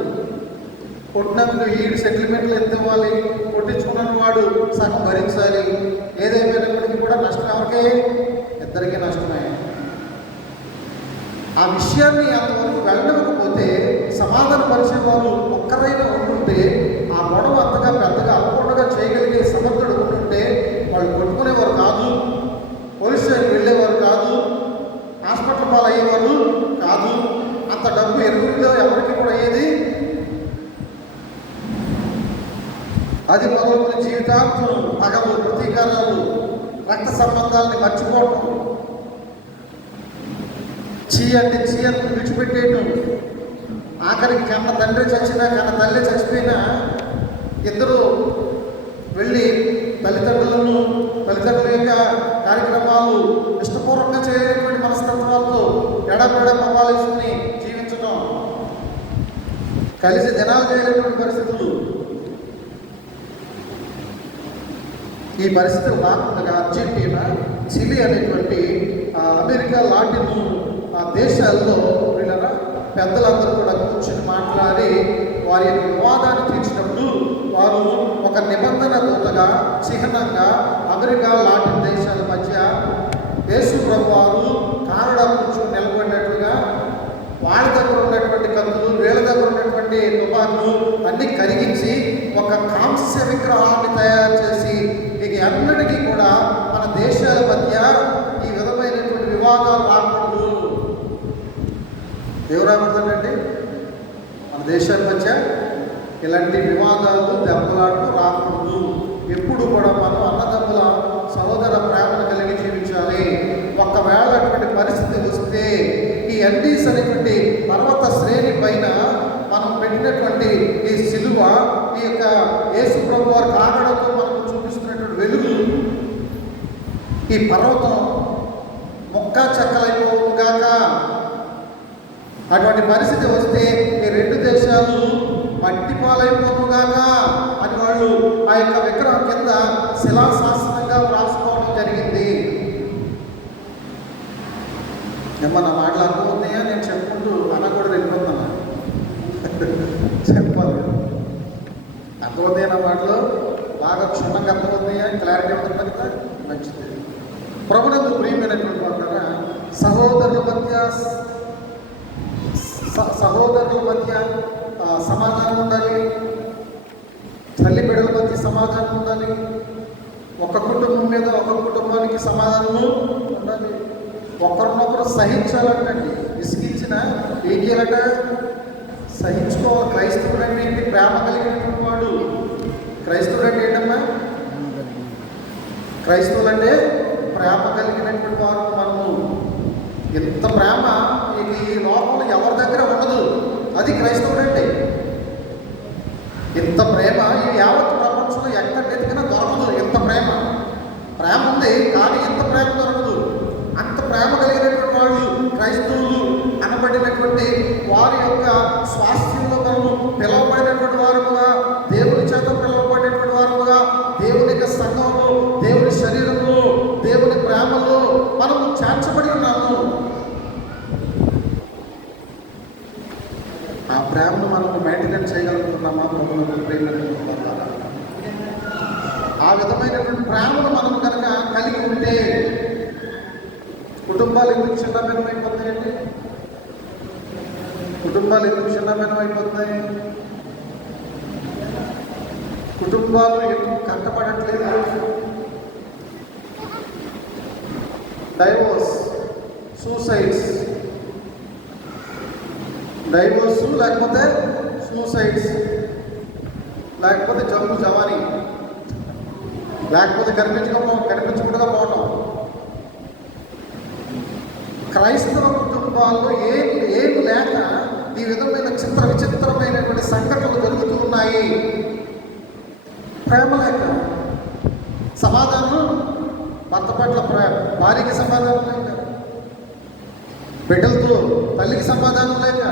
కొట్టినందుకు ఈడు సెటిల్మెంట్లు ఎంత ఇవ్వాలి, కొట్టించుకున్న వాడు సగం భరించాలి. ఏదైపోయినప్పటికీ కూడా నష్టం ఎవరికే? ఇద్దరికీ నష్టమే. ఆ విషయాన్ని అంతవరకు వెళ్ళకపోతే, సమాధాన పరిచే వారు ఒక్కరైనా ఉంటుంటే, ఆ గొడవ అంతగా పెద్దగా అవ్వకుండా చేయగలిగే సమర్థుడు ఉంటుంటే వాళ్ళు కొట్టుకునేవారు కాదు, పోలీస్ స్టేషన్కి వెళ్ళేవారు కాదు, హాస్పిటల్ పాలు అయ్యేవారు కాదు. అంత డబ్బు ఎరుగురిలో ఎవరికి కూడా అయ్యేది. అది మొదలుకొని జీవితాంతం పగలు, ప్రతీకారాలు, రక్త సంబంధాలని మర్చిపోవటం, చీ అంటే విడిచిపెట్టేయటం, ఆఖరికి కన్న తండ్రి చచ్చినా, కన్న తల్లి చచ్చిపోయినా ఇద్దరు వెళ్ళి తల్లిదండ్రుల యొక్క కార్యక్రమాలు ఇష్టపూర్వకంగా చేయలేటువంటి మనస్తత్వాలతో ఎడపపాలేసుకుని జీవించడం, కలిసి దినాలు చేయలేటువంటి పరిస్థితులు. ఈ పరిస్థితులు రాకుండా అర్జెంటీనా, చిలీ అనేటువంటి అమెరికా లాటిన్ దేశాల్లో వీళ్ళ పెద్దలందరూ కూడా కూర్చొని మాట్లాడి వారి యొక్క వివాదాన్ని తీర్చినప్పుడు వారు ఒక నిబంధన దూతగా, చిహ్నంగా అమెరికా లాటిన్ దేశాల మధ్య యేసు ప్రభు వారు కానడా కూర్చొని నిలబడినట్లుగా వాళ్ళ దగ్గర ఉన్నటువంటి కత్తులు, వీళ్ళ దగ్గర ఉన్నటువంటి తుపాకులు అన్నీ కరిగించి ఒక కాంస్య విగ్రహాన్ని తయారు చేసి, ఇక అన్నిటికీ కూడా మన దేశాల మధ్య ఈ విధమైనటువంటి వివాదాలు రాకూడదు, ఎవరు రాకూడదండి? మన దేశాల మధ్య ఇలాంటి వివాదాలు, దెబ్బలాట్లు రాకూడదు. ఎప్పుడు కూడా మనం అన్నదమ్ముల సహోదర ప్రేమను కలిగి జీవించాలి. ఒకవేళ అటువంటి పరిస్థితి వస్తే ఈ ఎన్డీస్ అనేటువంటి పర్వత శ్రేణి పైన మనం పెట్టినటువంటి ఈ సిలువ, ఈ యొక్క యేసు ప్రభు వారి కాగడతో మనకు చూపిస్తున్నటువంటి వెలుగు, ఈ పర్వతం మొక్క చెక్కలైపోగాక. అటువంటి పరిస్థితి వస్తే ఈ రెండు దేశాలు మట్టి పాలైపోగాక అని వాళ్ళు ఆ యొక్క విగ్రహం కింద శిలాశాసనంగా రాసుకోవడం జరిగింది. ఏమన్నా మాటలు అర్థమవుతాయా? నేను చెప్పుకుంటూ అనకూడదు, వెళ్ళిపోతున్నా. చెప్పాలి, అర్థమవుతాయా? నా మాటలు బాగా క్షుణ్ణంగా అర్థమవుతాయా? క్లారిటీ అవుతుంది కదా, మంచిది. ప్రభునందు ప్రియమైనటువంటి వాళ్ళ సహోదరుల మధ్య సమాధానం ఉండాలి. తల్లి బిడ్డల మధ్య సమాధానం ఉండాలి. ఒక కుటుంబం మీద ఒక కుటుంబానికి సమాధానము ఉండాలి. ఒకరినొకరు సహించాలంటండి. విసిగించిన ఏం చేయాలట? సహించుకోవాలి. క్రైస్తవుడు అంటే ఏంటి? ప్రేమ కలిగినటువంటి వాడు. క్రైస్తవుడు అంటే ఏంటమ్మా? క్రైస్తవులు అంటే ప్రేమ కలిగినటువంటి వారు. మనము ఎంత ప్రేమ ఈ లోకంలో ఎవరి దగ్గర ఉండదు. అది క్రైస్తవుడు అంటే. ఇంత ప్రేమ ఈ యావత్ ప్రపంచంలో ఎక్కడ ఎదిగినా దొరకదు. ఇంత ప్రేమ ఉంది, కానీ ఇంత ప్రేమ దొరకదు. అంత ప్రేమ కలిగినటువంటి వాళ్ళు క్రైస్తవులు అనబడినటువంటి వారి యొక్క స్వాస్థ్యంలో మనము పిలువబడినటువంటి వారుగా, దేవుని చేత పిలువబడినటువంటి వారుగా, దేవుని యొక్క సంఘంలో, దేవుని శరీరంలో, దేవుని ప్రేమలో మనము చేర్చబడి ఉన్నాము. ఆ ప్రేమను మనము మెయింటైన్ చేయగలుగుతున్నామా? ప్రభువుకు ప్రేమగా ఆ విధమైనటువంటి ప్రేమను మనం కనుక కలిగి ఉంటే కుటుంబాలు ఎందుకు చిన్నభిన్నం అయిపోతాయండి? కుటుంబాలు ఎందుకు చిన్నభిన్నం అయిపోతాయి? కుటుంబాలు ఎందుకు కట్టబడట్లేదు? డైవోర్స్, సూసైడ్స్, డైవోర్సు లేకపోతే సూసైడ్స్, లేకపోతే జబ్బు జవానీ, లేకపోతే కనిపించకుండా పోవటం. క్రైస్తవ కుటుంబాల్లో ఏమి లేక ఈ విధమైన విచిత్రమైనటువంటి సంఘటనలు జరుగుతూ ఉన్నాయి. ప్రేమ లేక, సమాధానం భర్త పట్ల భార్యకి సమాధానం లేక, బిడ్డలతో తల్లికి సమాధానం లేక,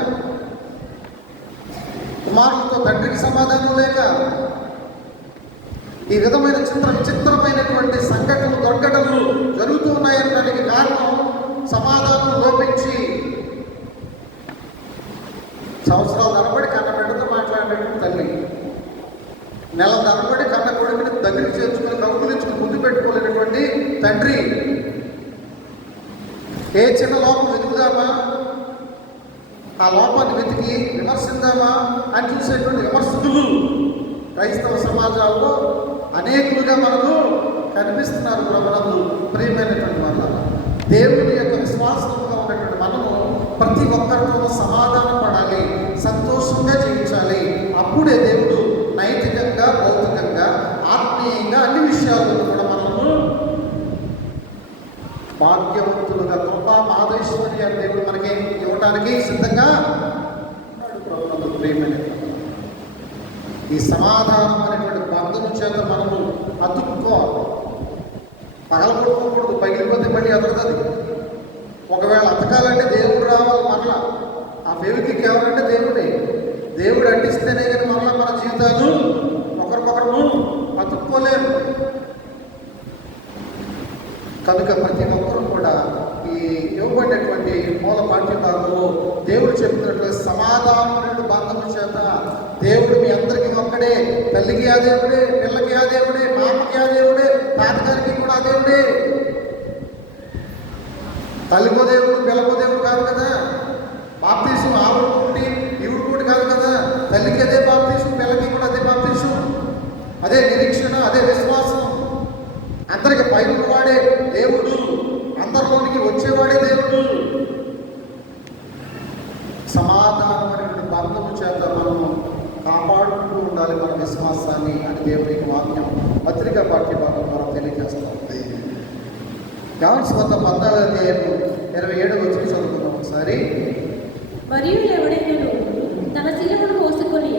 కుమారులతో తండ్రికి సమాధానం లేక, ఈ విధమైన విచిత్రమైనటువంటి సంఘటనలు దుర్ఘటనలు జరుగుతూ ఉన్నాయనడానికి కారణం సమాధానం లోపించి సంవత్సరాల తరబడి కన్న బిడ్డతో మాట్లాడినటువంటి తల్లి, నెల తరబడి కన్న కొడుకుని దగ్గరికి చేర్చుకుని కౌగులించుకుని ముందు పెట్టుకోలేనటువంటి తండ్రి, ఏ చిన్న లోపం వెతుకుదామా, ఆ లోపాన్ని వెతికి విమర్శిద్దామా అని చూసేటువంటి విమర్శకులు క్రైస్తవ సమాజాల్లో అనేకులుగా మనకు కనిపిస్తున్నారు. ప్రభునందు ప్రియమైనటువంటి వాళ్ళ దేవుని యొక్క విశ్వాసంగా ఉన్నటువంటి మనము ప్రతి ఒక్కరితో సమాధానం పడాలి, సంతోషంగా జీవించాలి. అప్పుడే దేవుడు నైతికంగా, భౌతికంగా, ఆత్మీయంగా అన్ని విషయాల్లో కూడా మనము భాగ్యవంతులుగా, కృపా మాధైశ్వర్య దేవుడు మనకి ఇవ్వడానికి సిద్ధంగా ఉన్నాడు. ప్రభునందు ప్రియమైనటువంటి ఈ సమాధానం అనేటువంటి బంధము చేత మనము అతుక్కోవాలి. పగలగొట్టుకోకూడదు, పగిలిపోతే మళ్ళీ అతడుతుంది. ఒకవేళ అతకాలంటే దేవుడు రావాలి మరలా. ఆ వెలుగుకి కేవలంటే దేవుడు అంటిస్తేనే కానీ మరలా మన జీవితాలు ఒకరికొకరు అతుక్కోలేరు. కనుక ప్రతి ఒక్కరు కూడా ఈ ఇవ్వబడినటువంటి మూల పాఠ్య భాగంలో దేవుడు చెప్పినట్లు సమాధానమైన బంధము చేత దేవుడు మీ అందరికీ ఒక్కడే. తల్లికి ఆ దేవుడే, పిల్లకి ఆ దేవుడే, మామకి ఆ దేవుడే, తాతగారికి కూడా ఆ దేవుడే. తల్లికో దేవుడు, పిల్లకో దేవుడు కాదు కదా. బాప్తీసం ఆవిడ కూటి ఈవిడ కూటి కాదు కదా. తల్లికి అదే బాప్తీసం, పిల్లకి కూడా అదే బాప్తీసం, అదే నిరీక్షణ, అదే విశ్వాసం. అందరికి పైన వాడే దేవుడు, అందరిలోనికి వచ్చేవాడే దేవుడు. బంధము చేత మనము కాపాడుతూ ఉండాలి మన విశ్వాసాన్ని అని దేవునికి వాక్యం పత్రికా పాఠ్య భాగం ద్వారా తెలియజేస్తుంది. యోహాను సువార్త 14:27 చదువుకున్నాం ఒకసారి. మరియు ఎవడైనను తన శిలువను మోసుకొని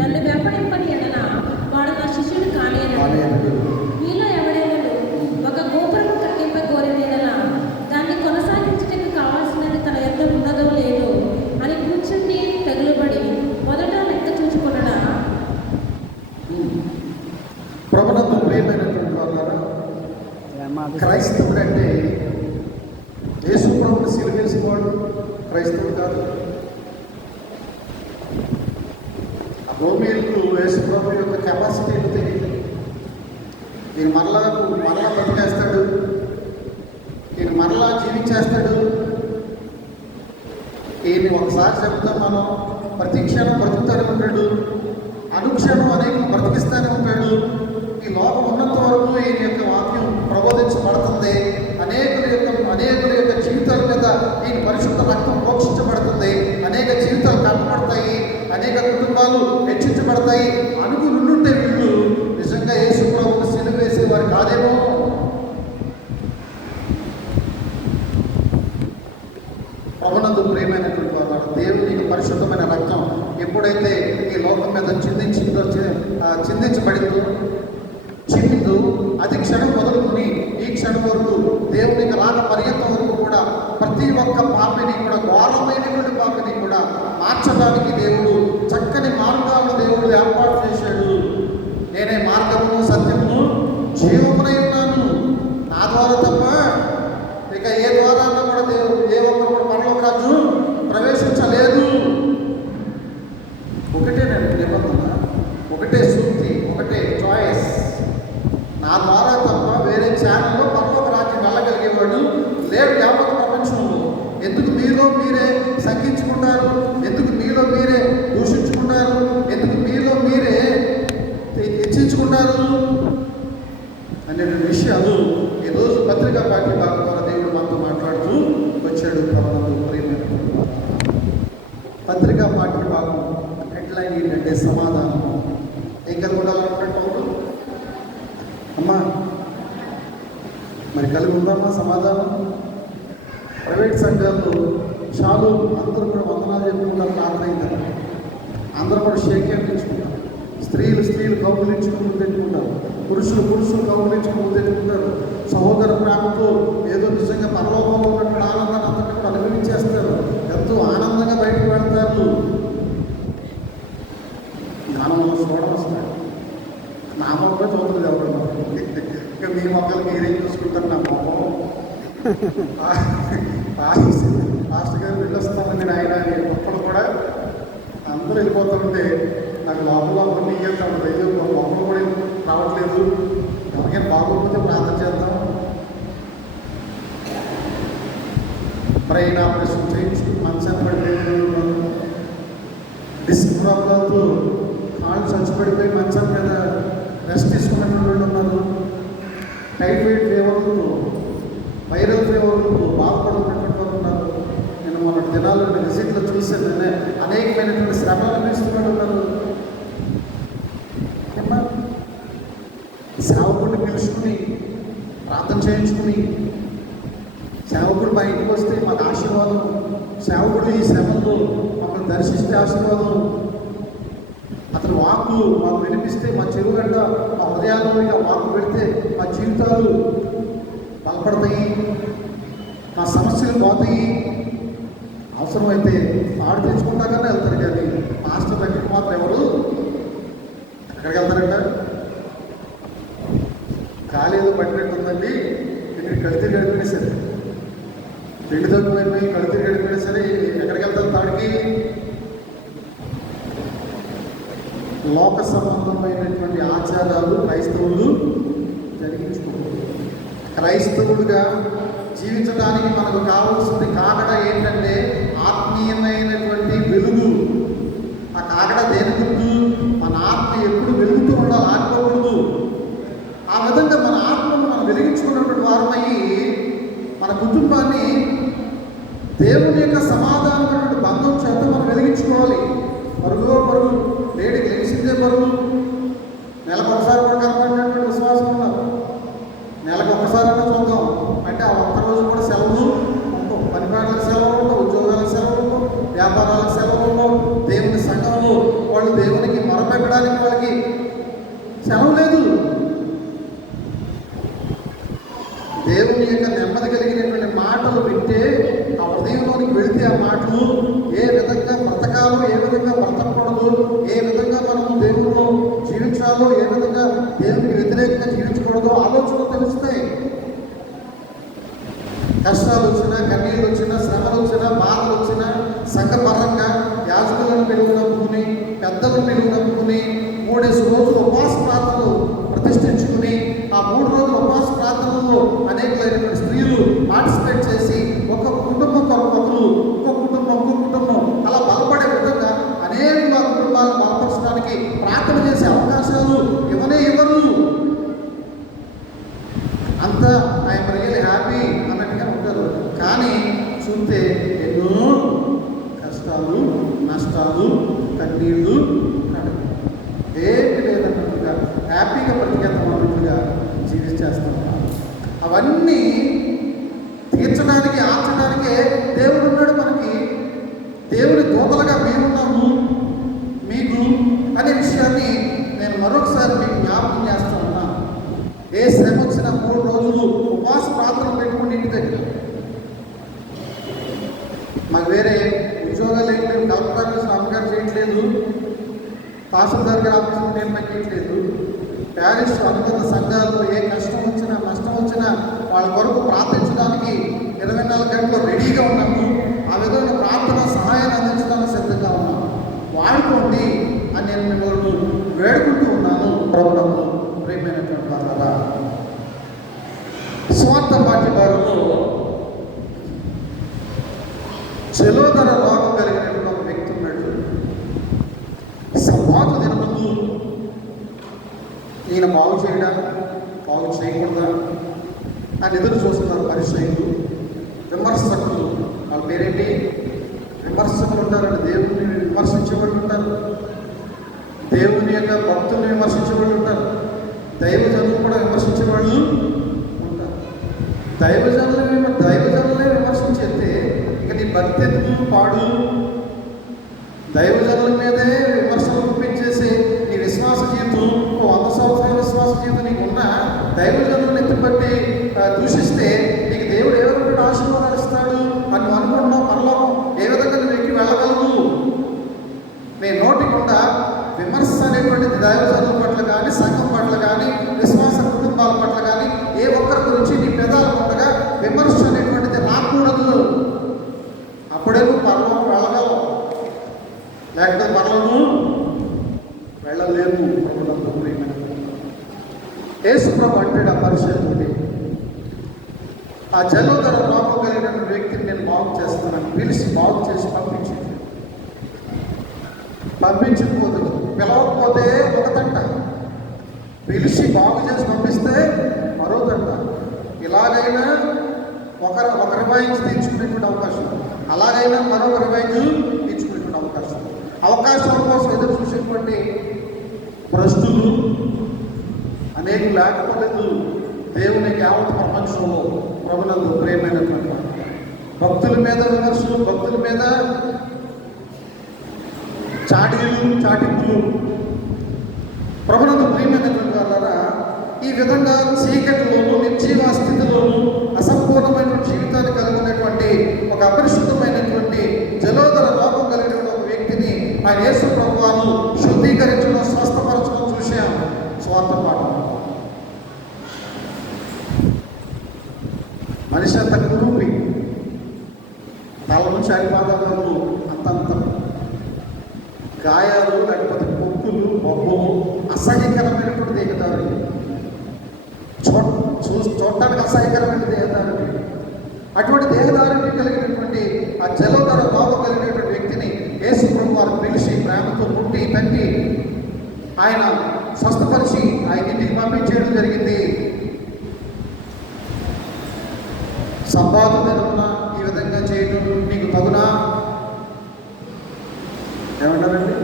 నన్ను వెంబడింపని ఎడల వాడు నా శిష్యుడు కాలేనడు. మీలో ఎవడైనను ఒక గోపురము కట్టింపగోరిన ఎడల దాన్ని కొనసాగించడానికి కావాల్సినది తన యొద్ద ఉన్నదో లేదో అని కూర్చుని తగులుబడి మొదట లెక్క చూసుకున్నడా. ప్రభునందు ప్రియమైనటువంటి వాళ్ళారా, క్రైస్తవుడు అంటే యేసు ప్రభువుని సిలువేసుకోవడం క్రైస్తవుడు కాదు. ఆ రోమీయులకు యేసు ప్రభు యొక్క కెపాసిటీ తెలియదు. ఈయన మరలా బతికేస్తాడు, ఈయన మరలా జీవించేస్తాడు, ఈయన ఒకసారి చెప్తాం మనం ప్రతి క్షణం బ్రతుకుతానే ఉంటాడు, అనుక్షణం అనేక బ్రతికిస్తానే ఉంటాడు. ఈ లోకం ఉన్నంత వరకు ఈయన యొక్క వాక్యం ప్రబోధించబడుతుంది. అనేకుల యొక్క జీవితాల మీద ఈయన పరిశుద్ధ రక్తం పోషించబడుతుంది. అనేక జీవితాలు కట్టబడతాయి, అనేక కుటుంబాలు హెచ్చించబడతాయి. అనుకునుంటే వీళ్ళు నిజంగా యేసు ప్రభువును సిలువ వేసేవారు కాదేమో. ప్రభునందు ప్రియమైనటువంటి వారు, దేవునికి పరిశుద్ధమైన రక్తం ఎప్పుడైతే ఈ లోకం మీద చిందిందో అది క్షణం మొదలుకొని ఈ క్షణం వరకు దేవునికి రాక పర్యంతం వరకు కూడా ప్రతి ఒక్క పాపిని కూడా, ఘోరమైనటువంటి పాపిని కూడా మార్చడానికి దేవుడు చక్కని మార్గాలను దేవుడు ఏర్పాటు చేశాడు. నేనే మార్గమును సత్యమును జీవమునై ఉన్నాను, నా ద్వారా తప్ప ఇక ఏ ద్వారా కూడా దేవుడు ఏ ఒక్కరు కూడా పరలోక రాజు ప్రవేశించలేదు. ఒకటేనండి నిబంధన, ఒకటే సూక్తి, ఒకటే చాయిస్. నా ద్వారా తప్ప వేరే ఛానల్లో పరలోక రాజ్యం వెళ్ళగలిగేవాడు లేడు యావత్ ప్రపంచంలో. ఎందుకు మీలో మీరే శంకించుకుంటారు? ఎందుకు మీలో మీరే దూషించుకుంటారు? ఎందుకు మీలో మీరే హెచ్చించుకుంటారు అనే విషయాలు ఈరోజు పత్రికా పాఠ్య భాగం ద్వారా దేవుడు మనతో మాట్లాడుతూ వచ్చాడు. పత్రికా పాఠ్య భాగం హెడ్లైన్ ఏంటంటే సమాధానం. ఏం కలిగి ఉండాలనుకుంటున్నారు అమ్మా? మరి కలిగి ఉందమ్మా సమాధానం? ప్రైవేట్ సంఘాల్లో చాలు అందరూ కూడా వందనాలు చెప్పుకుంటారు, ప్రార్థన కదా, అందరూ కూడా షేక్ హ్యాండ్ ఇచ్చుకుంటారు. స్త్రీలు కౌగులించుకుని తెచ్చుకుంటారు, పురుషులు కౌగులించుకుని తెచ్చుకుంటారు. సహోదర ప్రేమతో ఏదో నిజంగా పరలోకంలో ఉన్నటువంటి ఆనందాన్ని అంతటి కూడా అనుభవించేస్తారు. ఎంతో ఆనందంగా బయటకు వెళ్తారు. జ్ఞానంలో చూడడం వస్తాడు. నా మొక్కలు చూడలేదు ఎవరు, ఇంకా మీ మొక్కలు మీరేం చూసుకుంటారు? నా మొక్కలు మాస్టర్ గారు వెళ్ళొస్తామండి ఆయన మొక్కలు కూడా అందరూ వెళ్ళిపోతుంటే నాకు లోపల కొన్ని ఇయ్యేస్తాడు. అయ్యో లోపల కూడా రావట్లేదు, ఎవరికైనా బాగోకపోతే ప్రార్థన చేద్దాం. బ్రెయిన్ ఆపరేషన్ చేయించు మంచాన్ని పడిపోయి డిస్క్ ప్రాబ్లంతో కాళ్ళు చచ్చిపడిపోయి మంచం మీద రెస్ట్ తీసుకున్నటువంటి ఉన్నారు. టైఫాయిడ్ ఫీవర్లతో, వైరల్ ఫీవర్లతో బాధపడుతున్నటువంటి వారు ఉన్నారు. నేను మన దినాల్లో విజిట్లో చూశాను. అనేకమైనటువంటి శ్రమలు అనిపిస్తున్నట్టు ఉన్నారు. సేవకుడిని పిలుచుకుని ప్రార్థన చేయించుకుని, సేవకుడు మా ఇంటికి వస్తే మాకు ఆశీర్వాదం, సేవకుడు ఈ శ్రమంలో మమ్మల్ని దర్శిస్తే ఆశీర్వాదం, అతను వాక్కు మాకు వినిపిస్తే మా చెరువుగడ్డ మా హృదయాల్లోకి ఆ వాక్కు పెడితే మా జీవితాలు బలపడతాయి, మా సమస్యలు పోతాయి. అవసరమైతే పాడు తెచ్చుకుంటాకనే వెళ్తారు, కానీ మాస్టర్ దగ్గరికి మాత్రం ఎవరు ఎక్కడికి వెళ్తారంట? కాలేదో పట్టినట్టు ఉందండి, ఇక్కడ కడితే గడిపినా సరే, రెండు తగ్గిపోయిపోయి కడితే గడిపినా సరే ఎక్కడికి వెళ్తారు? తాడికి లోక సంబంధమైనటువంటి ఆచారాలు క్రైస్తవులు జరిగించుకుంటారు. క్రైస్తవుడుగా జీవించడానికి మనకు కావాల్సింది కాకడ ఏంటంటే ఆత్మీయమైనటువంటి వెలుగు. ఆ కాకడ దేని గుర్తు? మన ఆత్మ ఎప్పుడు వెలుగుతూ ఉండాలి, ఆడుకోకూడదు. ఆ విధంగా మన ఆత్మను మనం వెలిగించుకున్నటువంటి వారమయ్యి మన కుటుంబాన్ని దేవుని యొక్క సమాధానమైనటువంటి బంధం చేత మనం వెలిగించుకోవాలి. పెద్దలు మీరు నమ్ముకుని 3 రోజులు ఉపవాస ప్రార్థనలు ప్రతిష్ఠించుకుని ఆ 3 రోజుల ఉపవాస ప్రార్థనలో అనేకమైనటువంటి స్త్రీలు పార్టిసిపేట్ చేసి ఒక కుటుంబం కొరకు ఒకరు, ఇంకొక కుటుంబం అలా బలపడే విధంగా అనేక కుటుంబాలను బలపరచడానికి ప్రార్థన చేసే అవకాశాలు ఇవ్వరు. అంతా ఐఎమ్ రియల్లీ హ్యాపీ అన్నట్టుగా ఉంటారు. కానీ చూస్తే ఎన్నో కష్టాలు, నష్టాలు, కన్నీళ్ళు, ఏమి లేదన్నట్టుగా హ్యాపీగా బ్రతికేద్దామన్నట్టుగా జీవించేస్తాం. అవన్నీ తీర్చడానికి, ఆర్చడానికే దేవుడు ఉన్నాడు మనకి. దేవుని దూతలుగా మేమున్నాము మీకు అనే విషయాన్ని నేను మరొకసారి మీకు జ్ఞాపకం చేస్తూ ఉన్నాను. ఏ శ్రమ వచ్చినా 3 రోజులు ఉపవాస ప్రార్థనలు పెట్టుకుని ఇంటి దగ్గర. మాకు వేరే ఉద్యోగాలు ఏం లేవు. కలెక్టర్ ఆఫీసులో అమ్మగారు చేయట్లేదు, తహసీల్దార్ గారి ఆఫీసులో నేను నాకు చేయట్లేదు. ప్యారిస్ అనుబంధ సంఘాలు ఏ కష్టం వచ్చినా, నష్టం వచ్చినా వాళ్ళ కొరకు ప్రార్థించడానికి 24 గంటలు రెడీగా ఉన్నాము. ఆ విధమైన ప్రార్థన సహాయాన్ని అందించడానికి సిద్ధంగా ఉన్నాము. వాడుకోండి అని నేను మిమ్మల్ని వేడుకుంటూ ఉన్నాను. ప్రభువుకు ప్రియమైనటువంటి వాళ్ళ స్వార్థ పార్టీ వారిలో జలోదర రోగం కలిగినటువంటి ఒక వ్యక్తి ఉన్నాడు. సంవాద దినముందు ఈయన బాగు చేయడా, బాగు చేయకూడదా అని ఎదురు చూస్తున్నారు పరిచయులు, విమర్శకులు. వాళ్ళ పేరేంటి? విమర్శకులు ఉంటారండి. దేవుని విమర్శించేవాళ్ళు ఉంటారు, దేవుని యొక్క భక్తుల్ని విమర్శించేవాళ్ళు ఉంటారు, దైవజనులు కూడా విమర్శించేవాళ్ళు ఉంటారు. దైవజనులే విమర్శించేస్తే ఇక నీ భక్తి ఎందుకు పాడు? దైవజనుల మీదే విమర్శలు గుప్పించేసి నీ విశ్వాస జీవితం 100 సంవత్సరాల విశ్వాస జీవితం నీకున్న దైవజనులను ఎత్తుపట్టి దూషిస్తే నీకు దేవుడు ఏ విధంగా ఆశీర్వాదాలు ఇస్తాడు అని అనుకుంటున్నావు. పరలోకం ఏ విధంగా నువ్వు ఎక్కి వెళ్ళగలవు? నీ నోటికుండా విమర్శ అనేటువంటిది దైవజనుల పట్ల కానీ, సంఘం పట్ల కానీ, విశ్వాస కుటుంబాల పట్ల కానీ ఏ ఒక్కరి గురించి నీ పెదాల ఉండగా విమర్శ అనేటువంటిది రాకూడదు. అప్పుడే నువ్వు పరలోకం వెళ్ళగలవు, లేకపోతే పరలోకం వెళ్ళలేము. యేసుప్రభు అంటాడు ఆ పరిశుద్ధుడి, ఆ జలోదర రోగం కలిగినటువంటి వ్యక్తిని నేను బాగు చేస్తానని పిలిచి బాగు చేసి పంపించకపోదు. పిలవకపోతే ఒక తంట, పిలిచి బాగు చేసి పంపిస్తే మరో తంట. ఇలాగైనా ఒక రివైంజ్ తీర్చుకునేటువంటి అవకాశం, అలాగైనా మరో రివైంజ్ తీర్చుకునేటువంటి అవకాశాల కోసం ఎదురు చూసేటువంటి భ్రష్టులు అనేక లేకపోలేదు. దేవుని యావత్ ప్రపంచంలో ప్రభునందు ప్రేమైనటువంటి భక్తుల మీద విమర్శలు, భక్తుల మీద చాటింపులు. ప్రభునందు ప్రియమైనటువంటి వాళ్ళారా, ఈ విధంగా చీకటిలోను, నిర్జీవ స్థితిలోను, అసంపూర్ణమైన జీవితాన్ని కలిగినటువంటి ఒక అపరిశుద్ధమైనటువంటి జలోదర రోగం కలిగిన ఒక వ్యక్తిని ఆయన యేసు ప్రభువారు శుద్ధీకరించడం, స్వస్థపరచడం చూసాం. స్వార్థపాఠం. మనిషి అంత కురూపి, తల నుంచి అరిపాదాల వరకు అంతంత గాయాలు, లేకపోతే పొక్కులు, బొబ్బలు, అసహ్యకరమైనటువంటి దేహదారులు, చూడటానికి అసహ్యకరమైన దేహదారులు. అటువంటి దేహదారుని కలిగినటువంటి ఆ జలోదర రోగం కలిగినటువంటి వ్యక్తిని యేసు ప్రభు వారు పిలిచి ప్రేమతో ముట్టి తట్టి ఆయన స్వస్థపరిచి ఆయన ఇంటికి పంపించేయడం జరిగింది. సంపాదన ఈ విధంగా చేయడం నీకు తగునా? ఏమంటారండి?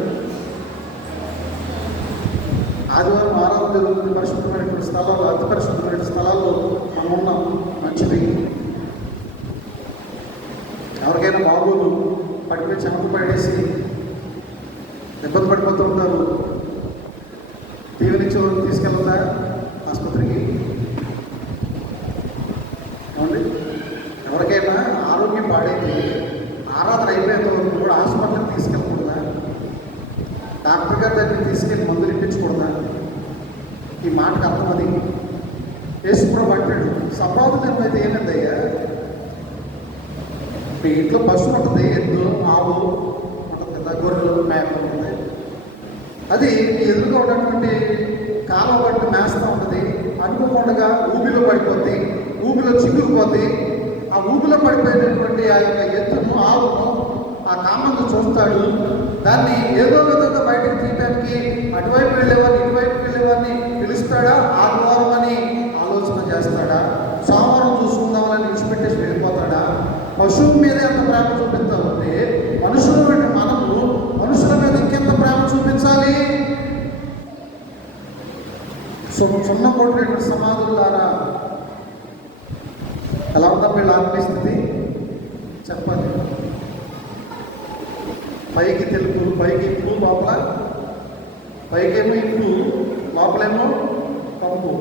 ఆదివారం ఆరాధన జరుగుతుంది. పరిశుభ్రమైనటువంటి స్థలాల్లో, అతి పరిశుభ్రమైన స్థలాల్లో మనం ఉన్నాం. మంచిది. ఎవరికైనా బాగోదు, పడిపోయి చెమట పడేసి ఇబ్బంది పడిపోతూ ఉంటారు. దీవెనిచ్చే వరకు తీసుకెళ్తా ఆసుపత్రికి. ఏమండి? ఎవరికైనా ఆరోగ్యం పాడైతే ఆరాధన అయిపోయేంత వరకు కూడా హాస్పిటల్కి తీసుకెళ్ళకూడదా? డాక్టర్ గారి దగ్గరికి తీసుకెళ్ళి మందులు ఇప్పించకూడదా? ఈ మాటకు అర్థం అది. యేసుప్రభు అంటాడు, సంపాదన అయితే ఏమైందయ్యా? మీ ఇంట్లో పశువు ఉంటుంది, ఎద్దు, ఆవు ఉంటుంది కదా, గొర్రెలు, మేకలు ఉంటాయి. అది మీ ఎదురుగా ఉన్నటువంటి కాలువ పట్టు మేస్తూ ఉంటుంది. అనుకోకుండా ఊబిలో పడిపోద్ది, ఊబిలో చిక్కుకుపోద్ది. ఆ ఊబిలో పడిపోయినటువంటి ఆ యొక్క ఎత్తును, ఆవును ఆ కామంతో చూస్తాడు. దాన్ని ఏదో విధంగా బయటకు తీయడానికి అటువైపు వెళ్ళేవాడిని ఇటువైపు వెళ్ళేవాడిని పిలుస్తాడా, ఆదివారం అని ఆలోచన చేస్తాడా, సోమవారం చూసుకుందామని విడిచిపెట్టేసి వెళ్ళిపోతాడా? పశువు మీదే అంత ప్రేమ చూపిస్తా ఉంటే మనము మనుషుల మీద ఇంకెంత ప్రేమ చూపించాలి? సున్నం కొట్టినటువంటి సమాధుల ద్వారా ఎలా ఉందా వీళ్ళు ఆత్మీస్థితి చెప్పండి. పైకి తెలుపు, పైకి ఇంపు, లోపల పైకేమో ఇంపు, లోపలేమో పంపు.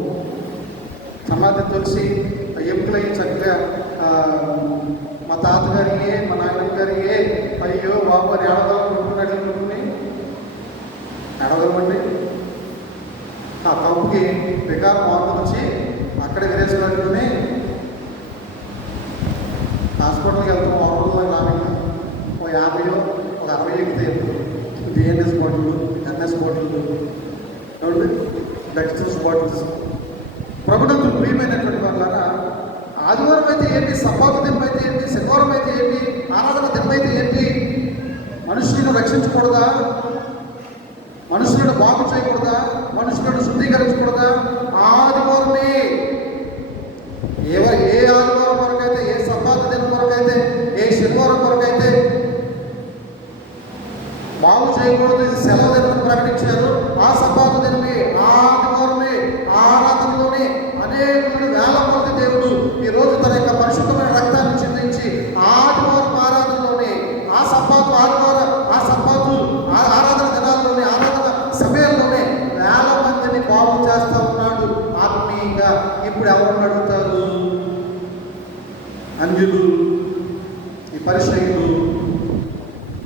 సమాధి తెలిసి ఎముకలయ్యి చక్కగా మా తాతగారికి మా నాన్నగారికి అయ్యో బాబు అని ఏడవగలనుకుని ఏడవగలమండి. ఆ పంపుకి వికారం మార్పు వచ్చి అక్కడే విరేసుకుని హాస్పిటల్కి వెళ్తాం. 6 రోజులకు రావాలి, ఓ 50 ఒక 60 ఎక్కితే DNS bottle, NS bottle, dextrose bottles. ప్రభునందు ప్రియమైనటువంటి వాళ్ళారా, ఆదివారం అయితే ఏంటి, సబ్బాతు దినం అయితే ఏంటి, శనివారం అయితే ఏంటి, ఆరాధన దినం అయితే ఏంటి? మనుషులను రక్షించకూడదా? మనుషులను బాగు చేయకూడదా? మనుషులను శుద్ధీకరించకూడదా? ఆదివారమే. ఏ ఆదివారం వరకు అయితే, ఏ సబ్బాతు దినం వరకు అయితే, ఏ శనివారం వరకు అయితే బాగు చేయకూడదు, ఇది సెలవు దినం ప్రకటించారు. ఆ సబ్బాతు దినమే, ఆ ఆదివారమే, ఆరాధనలోనే అనేకులు వేల మంది దేవుడు ఈరోజు తన యొక్క పరిశుద్ధమైన రక్తాన్ని చిందించి ఆదివారం ఆరాధనలోనే, ఆ సబ్బాతు ఆదివారం, ఆ సబ్బాతు ఆరాధన దినాల్లోనే, ఆరాధన సమయంలోనే వేల మందిని బాగు చేస్తూ ఉన్నాడు ఆత్మీయంగా. ఇప్పుడు ఎవరు అడుగుతారు? అన్యులు, ఈ పరిచయులు,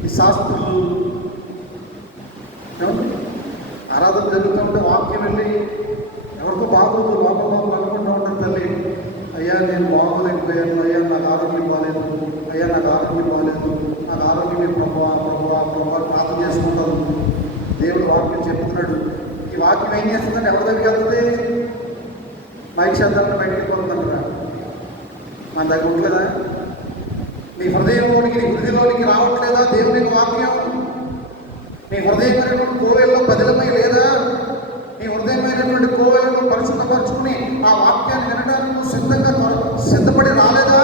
ఈ శాస్త్రులు. ఆరాధన జరుగుతుంటే వాక్యం వెళ్ళి ఎవరికో బాగోదు, లోపల అనుకుంటూ ఉంటారు. తల్లి, అయ్యా నేను బాగోలేకపోయాను, అయ్యా నాకు ఆరోగ్యం బాగాలేదు, అయ్యా నాకు ఆరోగ్యం బాగాలేదు, నాకు ఆరోగ్యమే ప్రభావ ప్రార్థన చేసుకుంటాను. దేవుడు వాక్యం చెప్తున్నాడు. ఈ వాక్యం ఏం చేస్తుందంటే ఎవరి దగ్గరికి వెళ్తుంది? మైక్ శబ్దాన్ని బయటకి పోతుందంటారా? మన దగ్గర ఉండలేదా? నీ హృదయంలోనికి, నీ హృదయంలోనికి రావట్లేదా దేవుని వాక్యం? నీ హృదయమైనటువంటి కోవెల్లో బదిలమై లేదా? నీ హృదయమైనటువంటి కోవెలను పరిశుద్ధపరచుకుని ఆ వాక్యాన్ని వినడానికి సిద్ధపడి రాలేదా?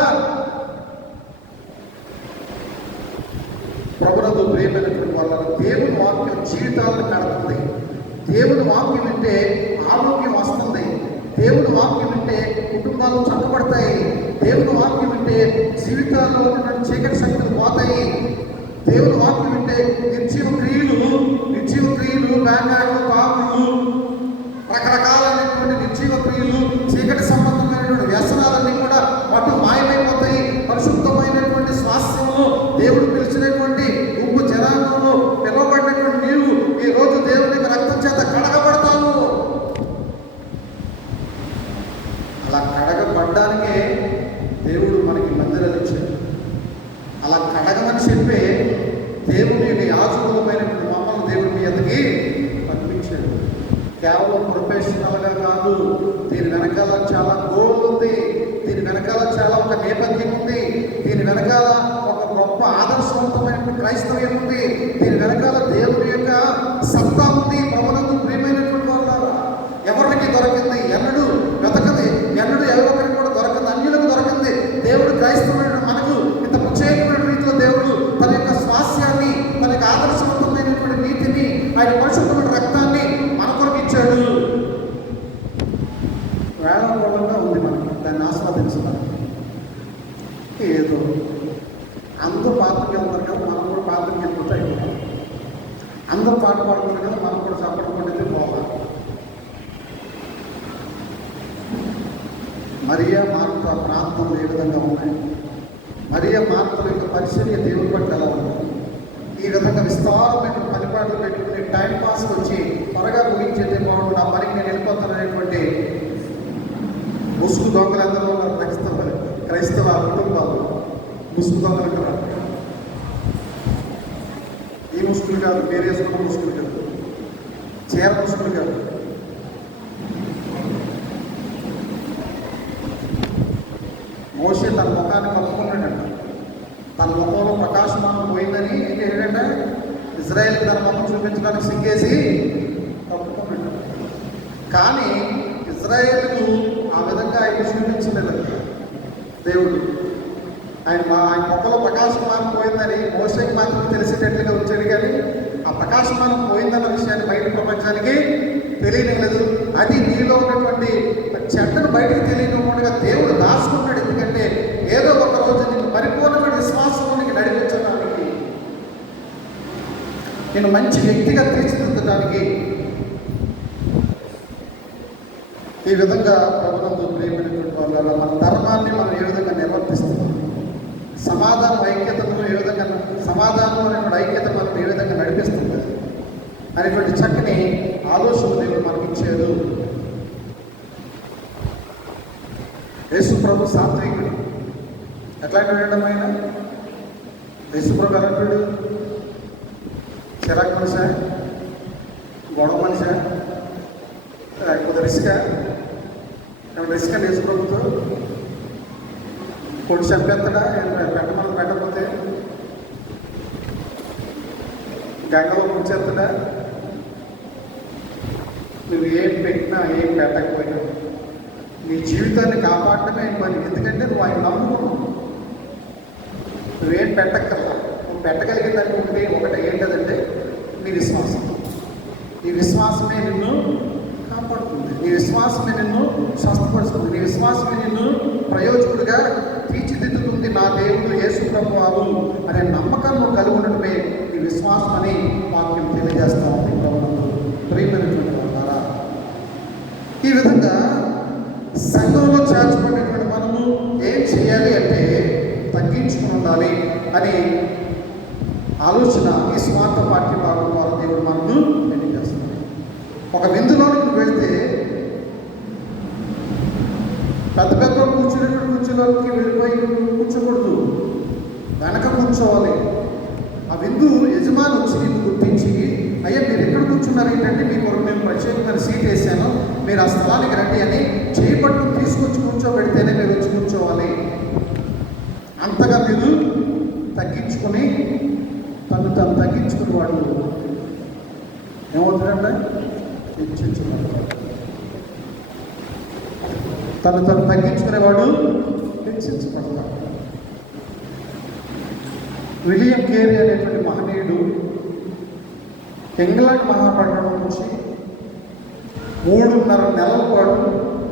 ప్రభునందు ప్రియమైనటువంటి వాళ్ళ, దేవుని వాక్యం జీవితాలను కడుతుంది. దేవుని వాక్యం వింటే ఆరోగ్యం వస్తుంది. దేవుని వాక్యం వింటే కుటుంబాలు చక్కబడతాయి. దేవుని వాక్యం వింటే జీవితాల్లో ఉన్నటువంటి చీకటి శక్తులు పోతాయి. దేవుని వాక్యం వింటే నిర్జీవ క్రియలు, బ్యాంకాలు, పాములు, రకరకాలైనటువంటి నిర్జీవ క్రియలు, చీకటి సంబంధమైనటువంటి వ్యసనాలన్నీ కూడా వాటి మాయమైపోతాయి. పరిశుద్ధమైనటువంటి స్వాస్థ్యము, దేవుడు పిలిచినటువంటి ఉప్పు జనాంగంలో పిలువబడినటువంటి నీవు ఈ రోజు దేవుని రక్తం చేత కడగబడతావు. అలా కడగబడ్డానికే దేవుడు మనకి మందిరాలు ఇచ్చాడు. అలా కడగమని చెప్పే దేవుని యొక్క యాజకులమైనటువంటి మమ్మల్ని దేవుడి మీ ఎదుగి పంపించాడు. కేవలం ప్రొఫెషనల్గా కాదు, దీని వెనకాల చాలా గోల్ ఉంది. దీని వెనకాల చాలా ఒక నేపథ్యం ఉంది. దీని వెనకాల ఒక గొప్ప ఆదర్శవంతమైనటువంటి క్రైస్తవ్యం ఉంది. దీని వెనకాల దేవుని యొక్క సత్తా ఉంది. ప్రభునందు ప్రియమైనటువంటి వాళ్ళారా, ఎవరికి దొరికింది? ఎన్నడూ వెతకది, ఎన్నడూ ఎవరికైనా కూడా దొరకదు. అన్యులకు దొరికింది. దేవుడు క్రైస్తవుడు మనకు ఇంత ప్రత్యేకమైన రీతిలో దేవుడు తన యొక్క స్వాస్యాన్ని, తన యొక్క ఆదర్శవంతమైనటువంటి నీతిని, ఆయన పరిశుద్ధమైన రక్తాన్ని మన కొరకు ఇచ్చాడు. వేళంగా ఉంది మనకి, దాన్ని ఆస్వాదించడానికి. ఏదో అందరూ పాత్రకి వెళ్తారు కదా, మనం కూడా పాత్రకి వెళ్ళిపోతే అయిపోతాం. అందరూ పాట పాడుకుంటారు కదా, మనం కూడా చప్పట్టుకుంటే పోవాలి. మరియా మార్త ప్రాంతంలో ఏ విధంగా ఉన్నాయి? మరియా మార్తల యొక్క పరిచర్య దేవుని పట్ల ఎలా ఉంది? ఈ విధంగా విస్తారమైన పనిపాట్లు పెట్టుకుని టైం పాస్ వచ్చి త్వరగా ముగించేదే బాగుండు, నా పనికి నేను వెళ్ళిపోతాననేటువంటి ముసుగు దొంగలు ఎందరో ఉన్నారు. క్రైస్తవ కుటుంబాలు ముసుగు దొంగలు కదా. ఈ ముసుగులు కాదు, వేరేసుకున్న ముసుగులు కాదు. చీర ముసుగులు గారు మోషే తన ముఖాన్ని కలుపుకున్నాడంట. తన ముఖంలో ప్రకాశమానం పోయిందని ఏం చేశాడంటే ఇజ్రాయేల్ తన ముఖం చూపించడానికి సిగ్గేసి కలుపుకున్నాడు. కానీ ఇజ్రాయేల్కు ఆ విధంగా ఆయన చూపించలేదు దేవుడు. ఆయన ముఖంలో ప్రకాశమానం పోయిందని మోషేకి మాత్రం తెలిసేటట్లుగా వచ్చాడు, కానీ ఆ ప్రకాశమానం పోయిందన్న విషయాన్ని బయట ప్రపంచానికి తెలియలేదు. అది నీలో ఉన్నటువంటి చెడ్డను బయటకు తెలియకుండా దేవుడు దాచుకున్నాడు. ఎందుకంటే ఏదో ఒక రోజు నీకు పరిపూర్ణమైన విశ్వాసంలోనికి నడిపించడానికి, నేను మంచి వ్యక్తిగా తీర్చిదిద్దడానికి. ఈ విధంగా ప్రభుత్వంతో ప్రేమైనటువంటి వాళ్ళ మన ధర్మాన్ని మనం ఏ విధంగా నిర్వర్తిస్తున్నాం, సమాధానం ఐక్యతను ఏ విధంగా, సమాధానం అనేటువంటి ఐక్యత మనం ఏ విధంగా నడిపిస్తుంది అనేటువంటి చక్కని ఆలోచన దేవుడు మనకి ఇచ్చారు. యేసు ప్రభు సాత్వికుడు. ఎట్లాంటి వెళ్ళడం ఆయన యేసు ప్రభు ఎలాంటి చిరాకు మనిషా, గొడవ మనిషా, లేకపోతే రిస్కా యేసు ప్రభుతో కొట్టి చంపేస్తాడా, పెట్టమని పెట్టకపోతే గంగలో ముంచేస్తాడా, నువ్వు ఏం పెట్టినా ఏం పెట్టకపోయినా నీ జీవితాన్ని కాపాడటమే పని. ఎందుకంటే నువ్వు ఆయన నమ్ముకున్నావు. నువ్వేం పెట్టక్కర్లా, నువ్వు పెట్టగలిగిందని ఒకటి ఏంటంటే నీ విశ్వాసం. నీ విశ్వాసమే నిన్ను కాపాడుతుంది, నీ విశ్వాసమే నిన్ను స్వస్థపరుస్తుంది, నీ విశ్వాసమే నిన్ను ప్రయోజకుడిగా తీర్చిదిద్దుతుంది. నా దేవుడు యేసు ప్రభువారు అనే నమ్మకం నువ్వు కలిగి ఉండటమే నీ విశ్వాసం అని వాక్యం తెలియజేస్తా ఉంది. ప్రియమైనటువంటి వాళ్ళారా, ఈ విధంగా సంఘంలో చేర్చబడినటువంటి మనము ఏం చేయాలి అంటే తగ్గించుకుని ఉండాలి అని ఆలోచన ఈ స్వార్థ పార్టీ భాగం ద్వారా దేవుడు మనకు తెలియజేస్తున్నాడు. ఒక విందులోనికి వెళితే పెద్ద పెద్ద కూర్చునేటువంటి కూర్చోలోకి వెళ్ళిపోయి కూర్చోకూడదు, వెనక కూర్చోవాలి. ఆ విందు యజమాని వచ్చి నీకు గుర్తించి, అయ్యా మీరు ఎక్కడ కూర్చున్నారు ఏంటంటే మీ కొరకు మేము ప్రత్యేకమైన సీట్ వేసాను, మీరు ఆ స్థలానికి రండి అని చేపట్టుకుని తీసుకొచ్చి కూర్చోబెడితేనే మీరు వచ్చి కూర్చోవాలి. అంతగా మీరు తగ్గించుకొని తను తగ్గించుకుని వాడు ఏమవుతాడంటే హెచ్చించుకున్నాడు. తను తగ్గించుకునేవాడు హెచ్చించబడతాడు. విలియం కేరీ అనేటువంటి మహనీయుడు ఇంగ్లాండ్ మహాపట్టణం నుంచి 3.5 నెలల పాటు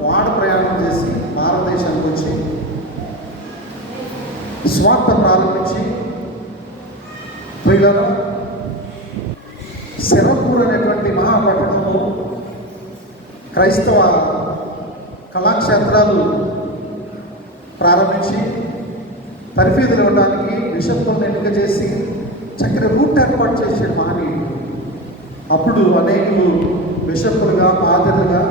వాడ ప్రయాణం చేసి భారతదేశానికి వచ్చి స్వార్థ ప్రారంభించి ప్రియులను సిరపూర్ అనేటువంటి మహాపట్టణము క్రైస్తవ కళాక్షేత్రాలు ప్రారంభించి తర్ఫీదులు ఇవ్వడానికి బిషప్లను ఎన్నిక చేసి చక్కని రూట్ ఏర్పాటు చేసే మహనీయుడు. అప్పుడు అనేకులు బిషప్పులుగా పాదరులుగా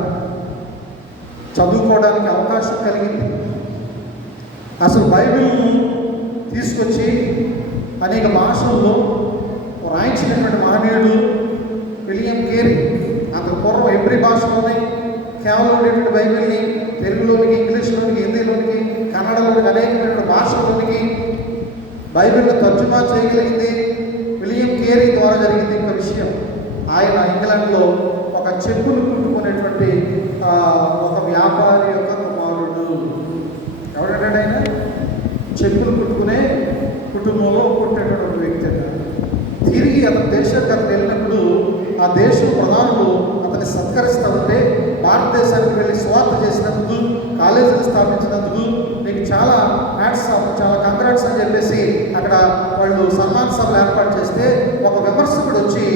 చదువుకోవడానికి అవకాశం కలిగింది. అసలు బైబిల్ను తీసుకొచ్చి అనేక భాషల్లో రాయించినటువంటి మహనీయుడు విలియం కేరీ. అంత పూర్వం ఎవ్రీ భాషలోనే కేవలం ఉండేటువంటి బైబిల్ని తెలుగులోనికి, ఇంగ్లీష్లోనికి, హిందీలోనికి, కన్నడలోనికి, అనేకమైన భాషల్లోనికి బైబిల్ను తర్జుమా చేయగలిగింది విలియం కేరీ ద్వారా జరిగింది. ఇంకో విషయం, ఆయన ఇంగ్లాండ్లో ఒక చెప్పులు కుట్టుకునేటువంటి ఒక వ్యాపారి యొక్క కుమారుడు. ఎవడంటే ఆయన చెప్పులు కుట్టుకునే కుటుంబంలో పుట్టేటటువంటి వ్యక్తి. తిరిగి అతని దేశానికి అతను వెళ్ళినప్పుడు ఆ దేశ ప్రధానులు అతన్ని సత్కరిస్తూ ఉంటే, భారతదేశానికి వెళ్ళి స్వార్థ చేసినందుకు, కాలేజీలు స్థాపించినందుకు నీకు చాలా హ్యాట్స్ ఆఫ్, చాలా కంగ్రాట్స్ అని చెప్పేసి అక్కడ వాళ్ళు సన్మాన సభలు ఏర్పాటు చేస్తే ఒక విమర్శకుడు వచ్చి,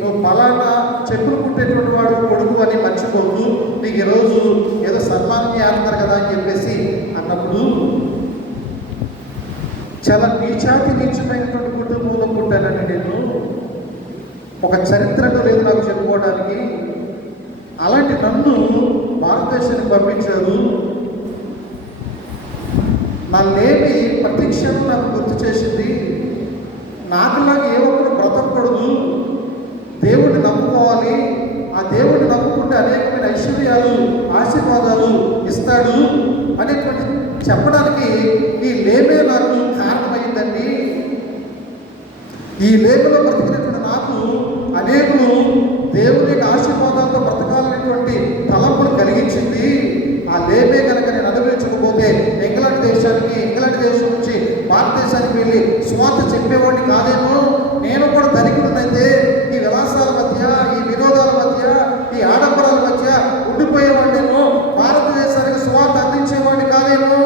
నువ్వు పలానా చెప్పులు కుట్టేటువంటి వాడు కొడుకు అని మర్చిపోతూ నీకు ఈరోజు ఏదో సన్మానం చేస్తారు కదా అని చెప్పేసి అన్నప్పుడు, చాలా నీచమైనటువంటి కుటుంబంలో పుట్టానండి నేను, ఒక చరిత్రను లేదు నాకు చెప్పుకోవడానికి, అలాంటి నన్ను భారతదేశానికి పంపించారు. నా లేమి ప్రతి క్షణం నాకు గుర్తు చేసింది. నాకులాగా ఏ ఒక్కరు బ్రతకూడదు, దేవుడిని నమ్ముకోవాలి, ఆ దేవుడిని నమ్ముకుంటే అనేకమైన ఐశ్వర్యాలు, ఆశీర్వాదాలు ఇస్తాడు అనేటువంటి చెప్పడానికి ఈ లేమే నాకు కారణమైందండి. ఈ లేమిలో బ్రతికినటువంటి నాకు అనేకులు దేవుని యొక్క ఆశీర్వాదాలతో బ్రతకాలనేటువంటి తలంపులు కలిగించింది. ఆ లేమే కనుక నేను అనుభవించకపోతే ఇంగ్లాండ్ దేశం నుంచి భారతదేశానికి వెళ్ళి సువార్త చెప్పేవాడిని కాదేమో. నేను కూడా ధనికుడినైతే ఈ విలాసాల మధ్య, ఈ వినోదాల మధ్య, ఈ ఆడంబరాల మధ్య ఉండిపోయేవాడినేమో. భారతదేశానికి సువార్త అందించేవాడిని కాదేమో.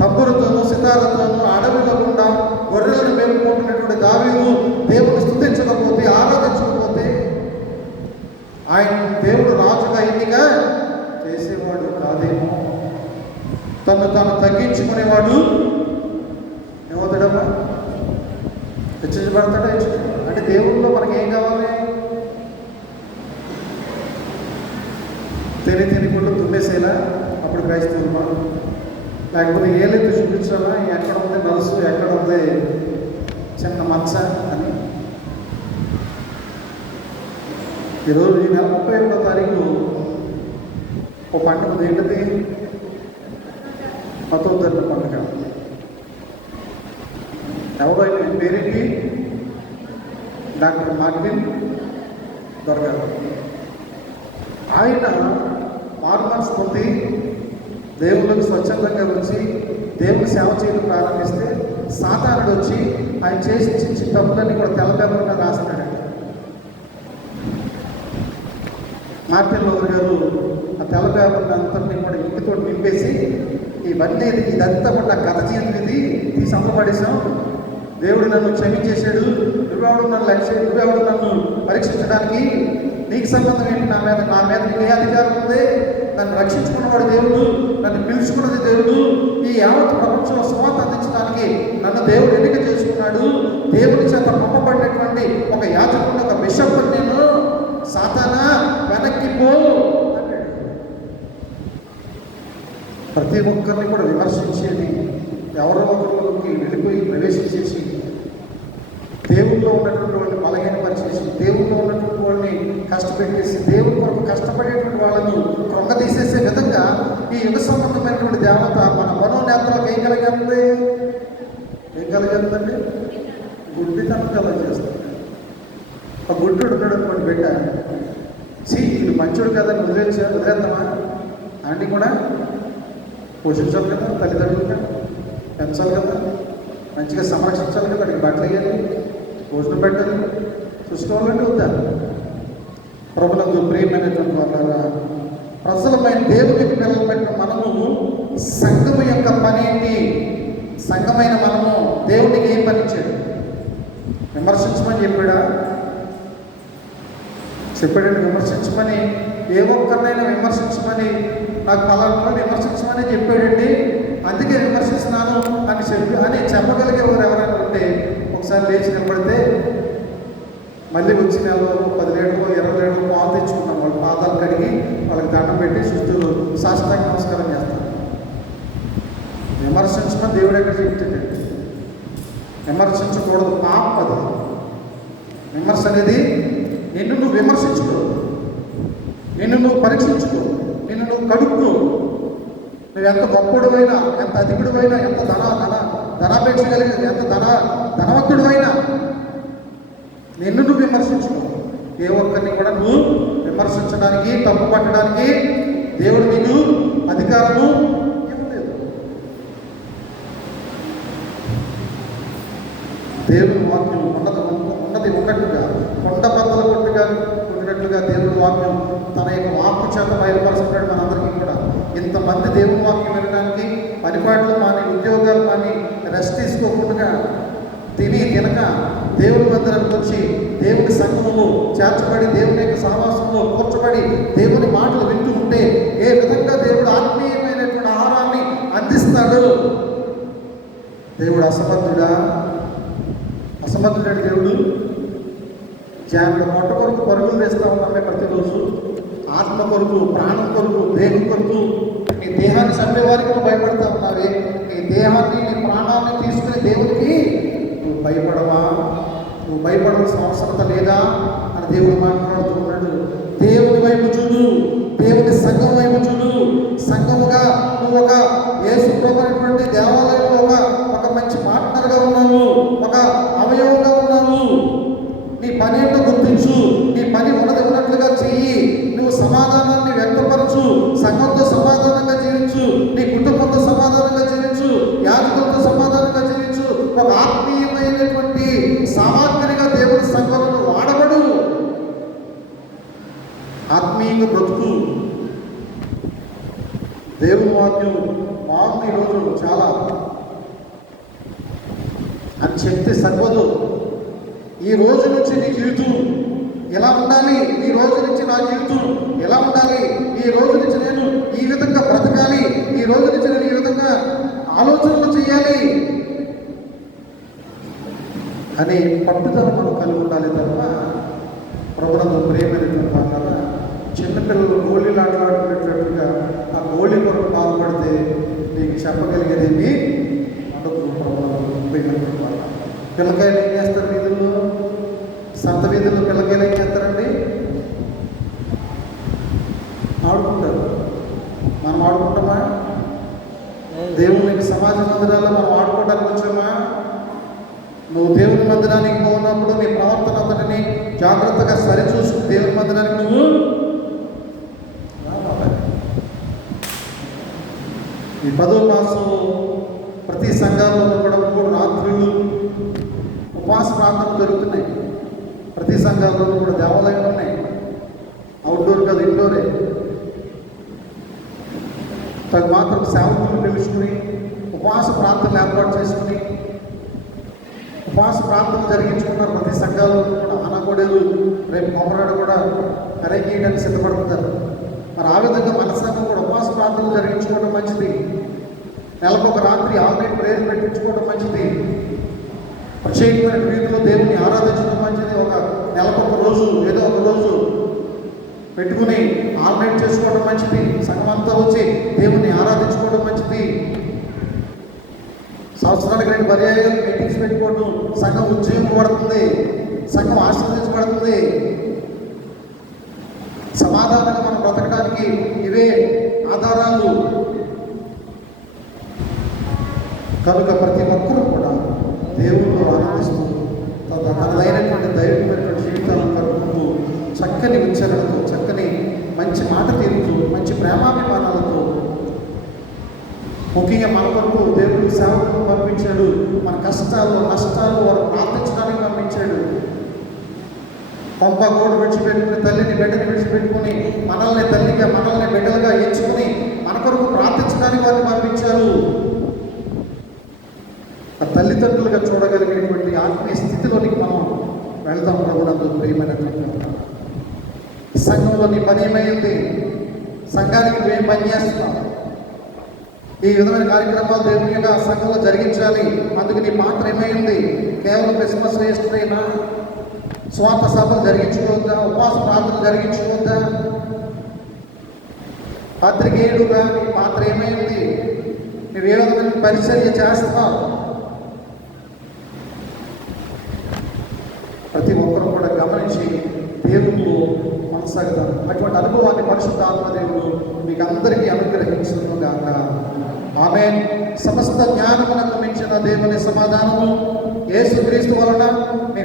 తప్పులతోనూ సితారతోనూ అడవిలో గుండా గొర్రెలను మేపుకుంటున్నటువంటి దావీదు దేవుని స్తుతించకపోతే, ఆరాధించకపోతే ఆయన దేవుడు రాజుగా ఎన్నిక చేసేవాడు కాదేమో. తను తాను తగ్గించుకునేవాడు ఏమవుతాడమ్మా? హెచ్చరించబడతాడా? అంటే దేవుళ్ళలో మనకి ఏం కావాలి? తినికుంటూ తుమ్మేసేలా అప్పుడు క్రైస్తవులు, లేకపోతే ఏలెత్తి చూపించాలా ఎక్కడ ఉంది నలుసు, ఎక్కడ ఉంది చిన్న మచ్చ అని. ఈరోజు ఈ నెల 31వ తారీఖు ఒక పండుగ ఏంటిది? మతోద్ధరణ పండుగ. ఎవరో పేరేంటి? డాక్టర్ మార్టిన్ దొరగారు. ఆయన మార్మన్స్ పొంది దేవుళ్ళకి స్వచ్ఛందంగా వచ్చి దేవుని సేవ చేయడం ప్రారంభిస్తే సాతానుడు వచ్చి ఆయన చేసి చిన్న తప్పులన్నీ కూడా తెల్ల పేపర్ మీద రాస్తున్నాడండి. మార్టిన్ లూథర్ గారు ఆ తెల్ల పేపర్ అంతటినీ కూడా ఇంటితో నింపేసి ఇదంతా కూడా కథ జీవితం ఇది తీసి అమ్మపడేశాం. దేవుడు నన్ను క్షమించేశాడు, నువ్వెవడు నన్ను పరీక్షించడానికి, నీకు సంబంధం ఏంటి? నా మీద నీకు ఏ అధికారం ఉంది? నన్ను రక్షించుకున్నవాడు దేవుడు, నన్ను పిలుచుకున్నది దేవుడు. ఈ యావత్ ప్రపంచంలో సువార్త అందించడానికి నన్ను దేవుడు ఎన్నిక చేసుకున్నాడు. దేవుడి చేత పంపబడినటువంటి ఒక యాజకుడు, ఒక బిషప్ నేను. సాతానా వెనక్కి పో అన్నాడు. ప్రతి ఒక్కరిని కూడా విమర్శించేది, ఎవరో ఒకరికి వెళ్ళిపోయి ప్రవేశించేసి దేవుల్లో ఉన్నటువంటి వాళ్ళని బలహీనపరిచేసి, దేవుల్లో ఉన్నటువంటి వాళ్ళని కష్టపెట్టేసి, దేవుని కొరకు కష్టపడేటువంటి వాళ్ళను కృంగతీసేసే విధంగా ఈ యుగ సంబంధమైనటువంటి దేవత మన మనోనేతలకు ఏం కలిగేస్తుందండి? గుడ్డితనం కలిగేస్తుంది. ఆ గుడ్డుడు ఉన్నాడు అనుకోండి, బిడ్డ ఇది మంచోడు కదా వదిలేద్దామా? ఆంటీ కూడా పోషించాలి కదా, తల్లిదండ్రులుగా పెంచాలి కదా, మంచిగా సంరక్షించాలి కదా, వాడికి బట్టలు వేయాలి, భోజనం పెట్టాలి, చూసుకోవాలంటే వద్దా? ప్రభునందు ప్రియమైనటువంటి వాళ్ళ ప్రజలమైన దేవునికి పిల్లలు పెట్టిన మనము సంఘము యొక్క పని ఏంటి? సంఘమైన మనము దేవునికి ఏం పని ఇచ్చాడు? విమర్శించమని చెప్పాడండి. విమర్శించమని, ఏ ఒక్కరినైనా విమర్శించమని, నాకు పలానా విమర్శించమని చెప్పాడండి, అందుకే విమర్శిస్తున్నాను అని చెప్పగలిగే వారు ఎవరైనా ఉంటే ఒకసారి లేచి నిలబడితే మళ్ళీ వచ్చి నెలలో 10 లీటర్లు 20 లీటర్లు పాలు తెచ్చుకున్నాం. వాళ్ళు పాదాలు కడిగి వాళ్ళకి దండం పెట్టి సుస్థులు సాష్టాంగ నమస్కారం చేస్తారు. విమర్శించమని దేవుడు ఎక్కడ చెప్తాడండి? విమర్శించకూడదు, పాపం అది. విమర్శ అనేది నిన్ను నువ్వు విమర్శించుకో, నిన్ను నువ్వు పరీక్షించుకో, నిన్ను నువ్వు కడుక్కో. నువ్వు ఎంత గొప్పడువైనా, ఎంత అధికుడువైనా, ఎంత ధనాపేక్ష కలిగిన, ఎంత ధనవంతుడువైనా నిన్ను నువ్వు విమర్శించుకో. ఏ ఒక్కరిని కూడా నువ్వు విమర్శించడానికి, తప్పు పట్టడానికి దేవుడు నీకు అధికారము ఇవ్వలేదు. దేవుని వాక్యం ఉన్నది ఉన్నట్టుగా, కొండ బద్దలు కొట్టినట్లుగా దేవుని వాక్యం తన యొక్క వాక్కు చేత బయలుపరుస్తున్నాడు మనందరికీ కూడా. ఇంతమంది దేవుని వాక్యం వినడానికి పనిపాట్లు మాని, ఉద్యోగాలు మాని, రెస్ట్ తీసుకోకుండా తినక దేవుని మందిరానికి వచ్చి దేవుని సంఘములో చేర్చబడి, దేవుని యొక్క సహవాసంలో కూర్చబడి దేవుని మాటలు వింటూ ఉంటే ఏ విధంగా దేవుడు ఆత్మీయమైనటువంటి ఆహారాన్ని అందిస్తాడు? దేవుడు అసమర్థుడు దేవుడు. జానుల మొట్ట కొరకు పరుగులు వేస్తూ ఉన్నామే ప్రతిరోజు. ఆత్మ కొరకు, ప్రాణం కొరకు, దేహం కొరకు. నీ దేహాన్ని చంపేవారికి నువ్వు భయపడతా ఉన్నావే, నీ దేహాన్ని, నీ ప్రాణాన్ని తీసుకుని దేవునికి నువ్వు భయపడవా? నువ్వు భయపడాల్సిన అవసరం లేదా అని దేవుడు మాట్లాడుతూ ఉన్నాడు. దేవుని వైపు చూడు, దేవుని సంఘం వైపు చూడు. సంఘముగా నువ్వు ఒక యేసు ప్రభువైనటువంటి దేవాలయంలో ఒక మంచి పార్ట్నర్గా ఉన్నావు, ఒక అవయవంగా ఉన్నావు. నీ పని ఏంటో గుర్తించు, నీ పని ఉన్నట్లుగా చెయ్యి. నువ్వు సమాధానాన్ని వ్యక్తపరచు, సంఘంతో సమాధానంగా జీవించు, నీ కుటుంబంతో సమాధానంగా జీవించు, యాజకులతో సమాధానంగా జీవించు. ఒక ఆత్మీయమైనటువంటి సామాగ్రిగా దేవుని సంఘంలో వాడబడు, ఆత్మీయంగా బ్రతుకు. దేవుని వాక్యం బాగుంది ఈరోజు చాలా. అని చెప్తే సరిపోదు. ఈ రోజు నుంచి నీ జీవితం ఎలా ఉండాలి, ఈ రోజు నుంచి నా జీవితం ఎలా ఉండాలి, ఈ రోజు నుంచి నేను ఈ విధంగా బ్రతకాలి, ఈ రోజు నుంచి నేను ఈ విధంగా ఆలోచనలు చేయాలి అనే పట్టుదల మనం కలిగి ఉండాలి. తప్ప ప్రభుత్వం ప్రేమైనటువంటి వాళ్ళ చిన్నపిల్లలు గోళీలు ఆటలాడుకునేటట్టుగా ఆ గోళీ కొరకు పాల్పడితే నీకు చెప్పగలిగేదేమి ఉండదు. ప్రభుత్వం వాళ్ళ పిల్లకాయలు ఏం చేస్తారు? వీధుల్లో, సంత వీధుల్లో పిల్లకాయలు ఏం చేస్తారండి? ఆడుకుంటారు. మనం ఆడుకుంటామా? దేవుని సమాజ మందిరాల్లో మనం ఆడుకోవడానికి వచ్చామా? నువ్వు దేవుని మందిరానికి పోయినప్పుడు నీ ప్రవర్తన అంతటిని జాగ్రత్తగా సరిచూసుకుని దేవుని మందిరానికి నువ్వు ఈ 10వ మాసం ప్రతి సంఘాల్లో కూడా 3 రాత్రులు ఉపవాస ప్రార్థనలు జరుగుతున్నాయి. ప్రతి సంఘాల్లో కూడా దేవాలయాలు ఉన్నాయి. అవుట్డోర్ కాదు, ఇండోరే. తను మాత్రం సేవకులు పిలుచుకుని ఉపవాస ప్రార్థనలు ఏర్పాటు చేసుకుని ఉపవాస ప్రార్థనలు జరిగించుకున్నారు. ప్రతి సంఘాల్లో కూడా ఆనగోడేలు రేపు కొమరాడు కూడా అరేంజ్ చేయడానికి సిద్ధపడుతున్నారు. మరి ఆ విధంగా మన సంఘం కూడా ఉపవాస ప్రార్థనలు జరిగించుకోవడం మంచిది. నెలకొక రాత్రి ఆల్రెడీ ప్రేయర్ పెట్టించుకోవడం మంచిది. ప్రత్యేకమైన రీతిలో దేవుని ఆరాధించడం మంచిది. ఒక నెలకొక రోజు ఏదో ఒక రోజు పెట్టుకుని ఆల్రెడీ చేసుకోవడం మంచిది. సంఘం అంతా వచ్చి దేవుని ఆరాధించుకోవడం మంచిది. సంవత్సరానికి 2 పర్యాయాలు మీటింగ్స్ పెట్టుకోవడం సంఘం ఉజ్జీవింపబడుతుంది, సంఘం ఆశీర్వదించబడుతుంది. సమాధానంగా మనం బ్రతకడానికి ఇవే ఆధారాలు. కనుక ప్రతి ఒక్కరూ కూడా దేవుళ్ళు ఆనందిస్తూ తనదైనటువంటి దైవికమైనటువంటి జీవితాలను కలుపుకుంటూ చక్కని ఉచ్చరణతో, చక్కని మంచి మాట తీరుతూ, మంచి ప్రేమాభిమానాలతో, ముఖ్యంగా మన కొరకు దేవుడు సేవకులను పంపించాడు. మన కష్టాలు నష్టాలు వారు ప్రార్థించడానికి పంపించాడు. పంప గోడు విడిచిపెట్టుకుని తల్లిని బిడ్డని విడిచిపెట్టుకుని మనల్ని తల్లిగా మనల్ని బిడ్డలుగా ఎంచుకుని మన కొరకు ప్రార్థించడానికి వారిని పంపించారు. ఆ తల్లిదండ్రులుగా చూడగలిగినటువంటి ఆత్మీయ స్థితిలోనికి మనం వెళ్దాం. ప్రభునందు ప్రియమైనటువంటి సంఘంలో నీ పని ఏమైంది? సంఘానికి నువ్వేం పని చేస్తున్నావు? ఈ విధమైన కార్యక్రమాలు దేవుని యొక్క సంఘంలో జరిగించాలి. అందుకు నీ పాత్ర ఏమైంది? కేవలం క్రిస్మస్ వేస్తున్నా స్వార్థ సభలు జరిగించుకోవద్దా? ఉపవాస ప్రార్థనలు జరిగించుకోవద్దా? పత్రికేయుడుగా నీ పాత్ర ఏమైంది? నువ్వు ఏ విధమైన పరిచర్య చేస్తున్నావు? ప్రతి ఒక్కరూ కూడా గమనించి దేవుళ్ళు కొనసాగుతాం. అటువంటి అనుభవాన్ని పరిశుద్ధాత్మ దేవుడు మీకు అందరికీ అనుగ్రహించను గాక. ఆమేన్. సమస్త జ్ఞానమునకు మించిన దేవుని సమాధానము యేసుక్రీస్తు వలన మీ